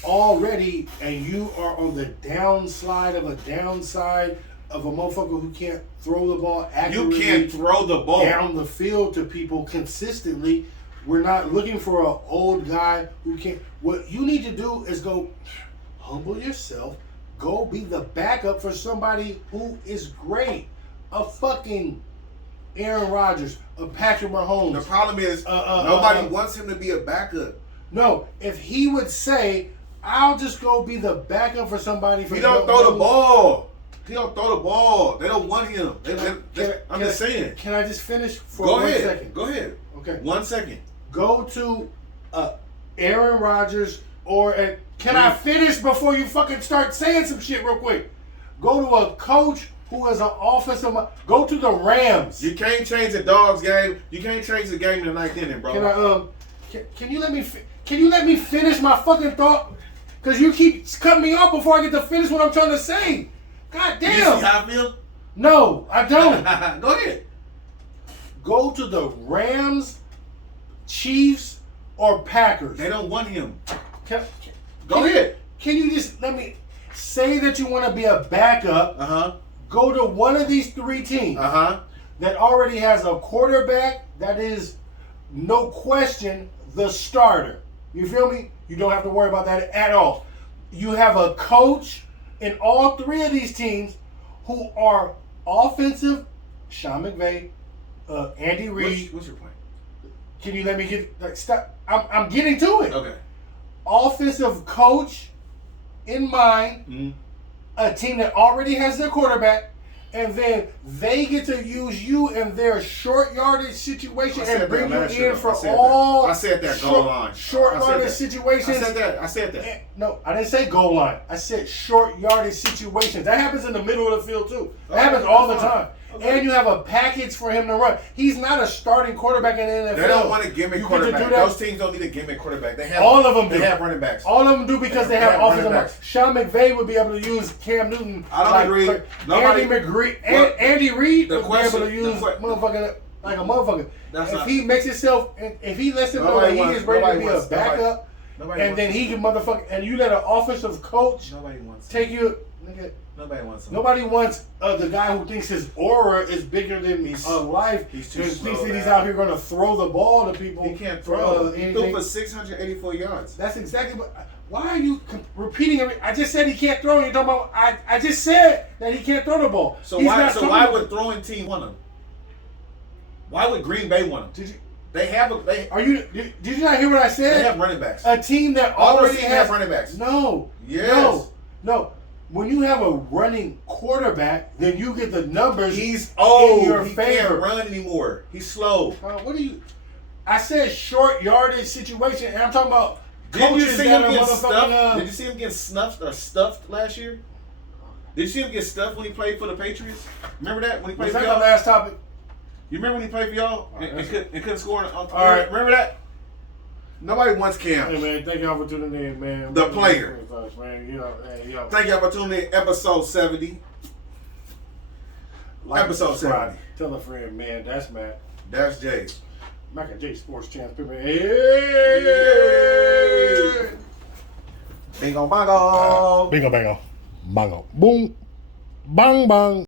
already, and you are on the downside of a motherfucker who can't throw the ball accurately. You can't throw the ball down the field to people consistently. We're not looking for an old guy who can't. What you need to do is go humble yourself. Go be the backup for somebody who is great. A fucking Aaron Rodgers, a Patrick Mahomes. The problem is nobody wants him to be a backup. No, if he would say, "I'll just go be the backup for somebody," He don't throw the ball. He don't throw the ball. They don't want him. I'm just saying. Can I just finish for Go 1 ahead. second? Go ahead. Okay. 1 second. Go to Aaron Rodgers can I finish before you fucking start saying some shit real quick? Go to a coach who is an offensive. Go to the Rams. You can't change the dog's game. You can't change the game in the ninth inning, bro. Can I can you let me can you let me finish my fucking thought? Cause you keep cutting me off before I get to finish what I'm trying to say. God You damn. see how I feel? No, I don't. Go ahead. Go to the Rams, Chiefs, or Packers. They don't want him. Can, Go ahead. Can you just let me say that you want to be a backup? Go to one of these three teams that already has a quarterback that is, no question, the starter. You feel me? You don't have to worry about that at all. You have a coach in all three of these teams who are offensive. Sean McVay, Andy Reid. What's your point? Can you let me get stop? I'm getting to it. Okay. Offensive coach in mind, a team that already has their quarterback, and then they get to use you in their short yardage situation and bring you in for all. I said that goal line. Short yardage situations. I said that. No, I didn't say goal line. I said short yardage situations. That happens in the middle of the field too. That happens all the time. Okay. And you have a package for him to run. He's not a starting quarterback in the NFL. They don't want a gimmick quarterback. Those teams don't need a gimmick quarterback. They have all of them. They have running backs. All of them do because they have offensive backs. Sean McVay would be able to use Cam Newton. I don't agree. Andy Reid would be able to use motherfucker like a motherfucker. If he makes himself, if he lets him know that he is ready to be a backup, and then he can motherfucker, and you let an offensive coach take you. Nobody wants him. Nobody wants the guy who thinks his aura is bigger than life. He's too and slow. Thinks that he's out here going to throw the ball to people. He can't throw. He threw for 684 yards. That's exactly what. Why are you repeating everything? I just said he can't throw. You're talking about. I just said that he can't throw the ball. So why would throwing team want him? Why would Green Bay want him? Did you? They have a. Did you not hear what I said? They have running backs. A team that All already have running backs. No. Yes. No. When you have a running quarterback, then you get the numbers. He's old. In your he favor. Can't run anymore. He's slow. What are you? I said short yardage situation, and I'm talking about. Did you see him get stuffed? Did you see him get snuffed or stuffed last year? Did you see him get stuffed when he played for the Patriots? Remember that when he played for y'all? Was that the last topic? You remember when he played for y'all and couldn't score? All right, remember that? Nobody wants Cam. Hey man, thank y'all for tuning in, man. The player. Man, thank y'all for tuning in. Episode 70. Episode 70. Tell a friend, man. That's Matt. That's Jay. Mac and Jay Sports Chance. Hey. Bingo bongo. Bingo bango. Bongo. Boom. Bang bang.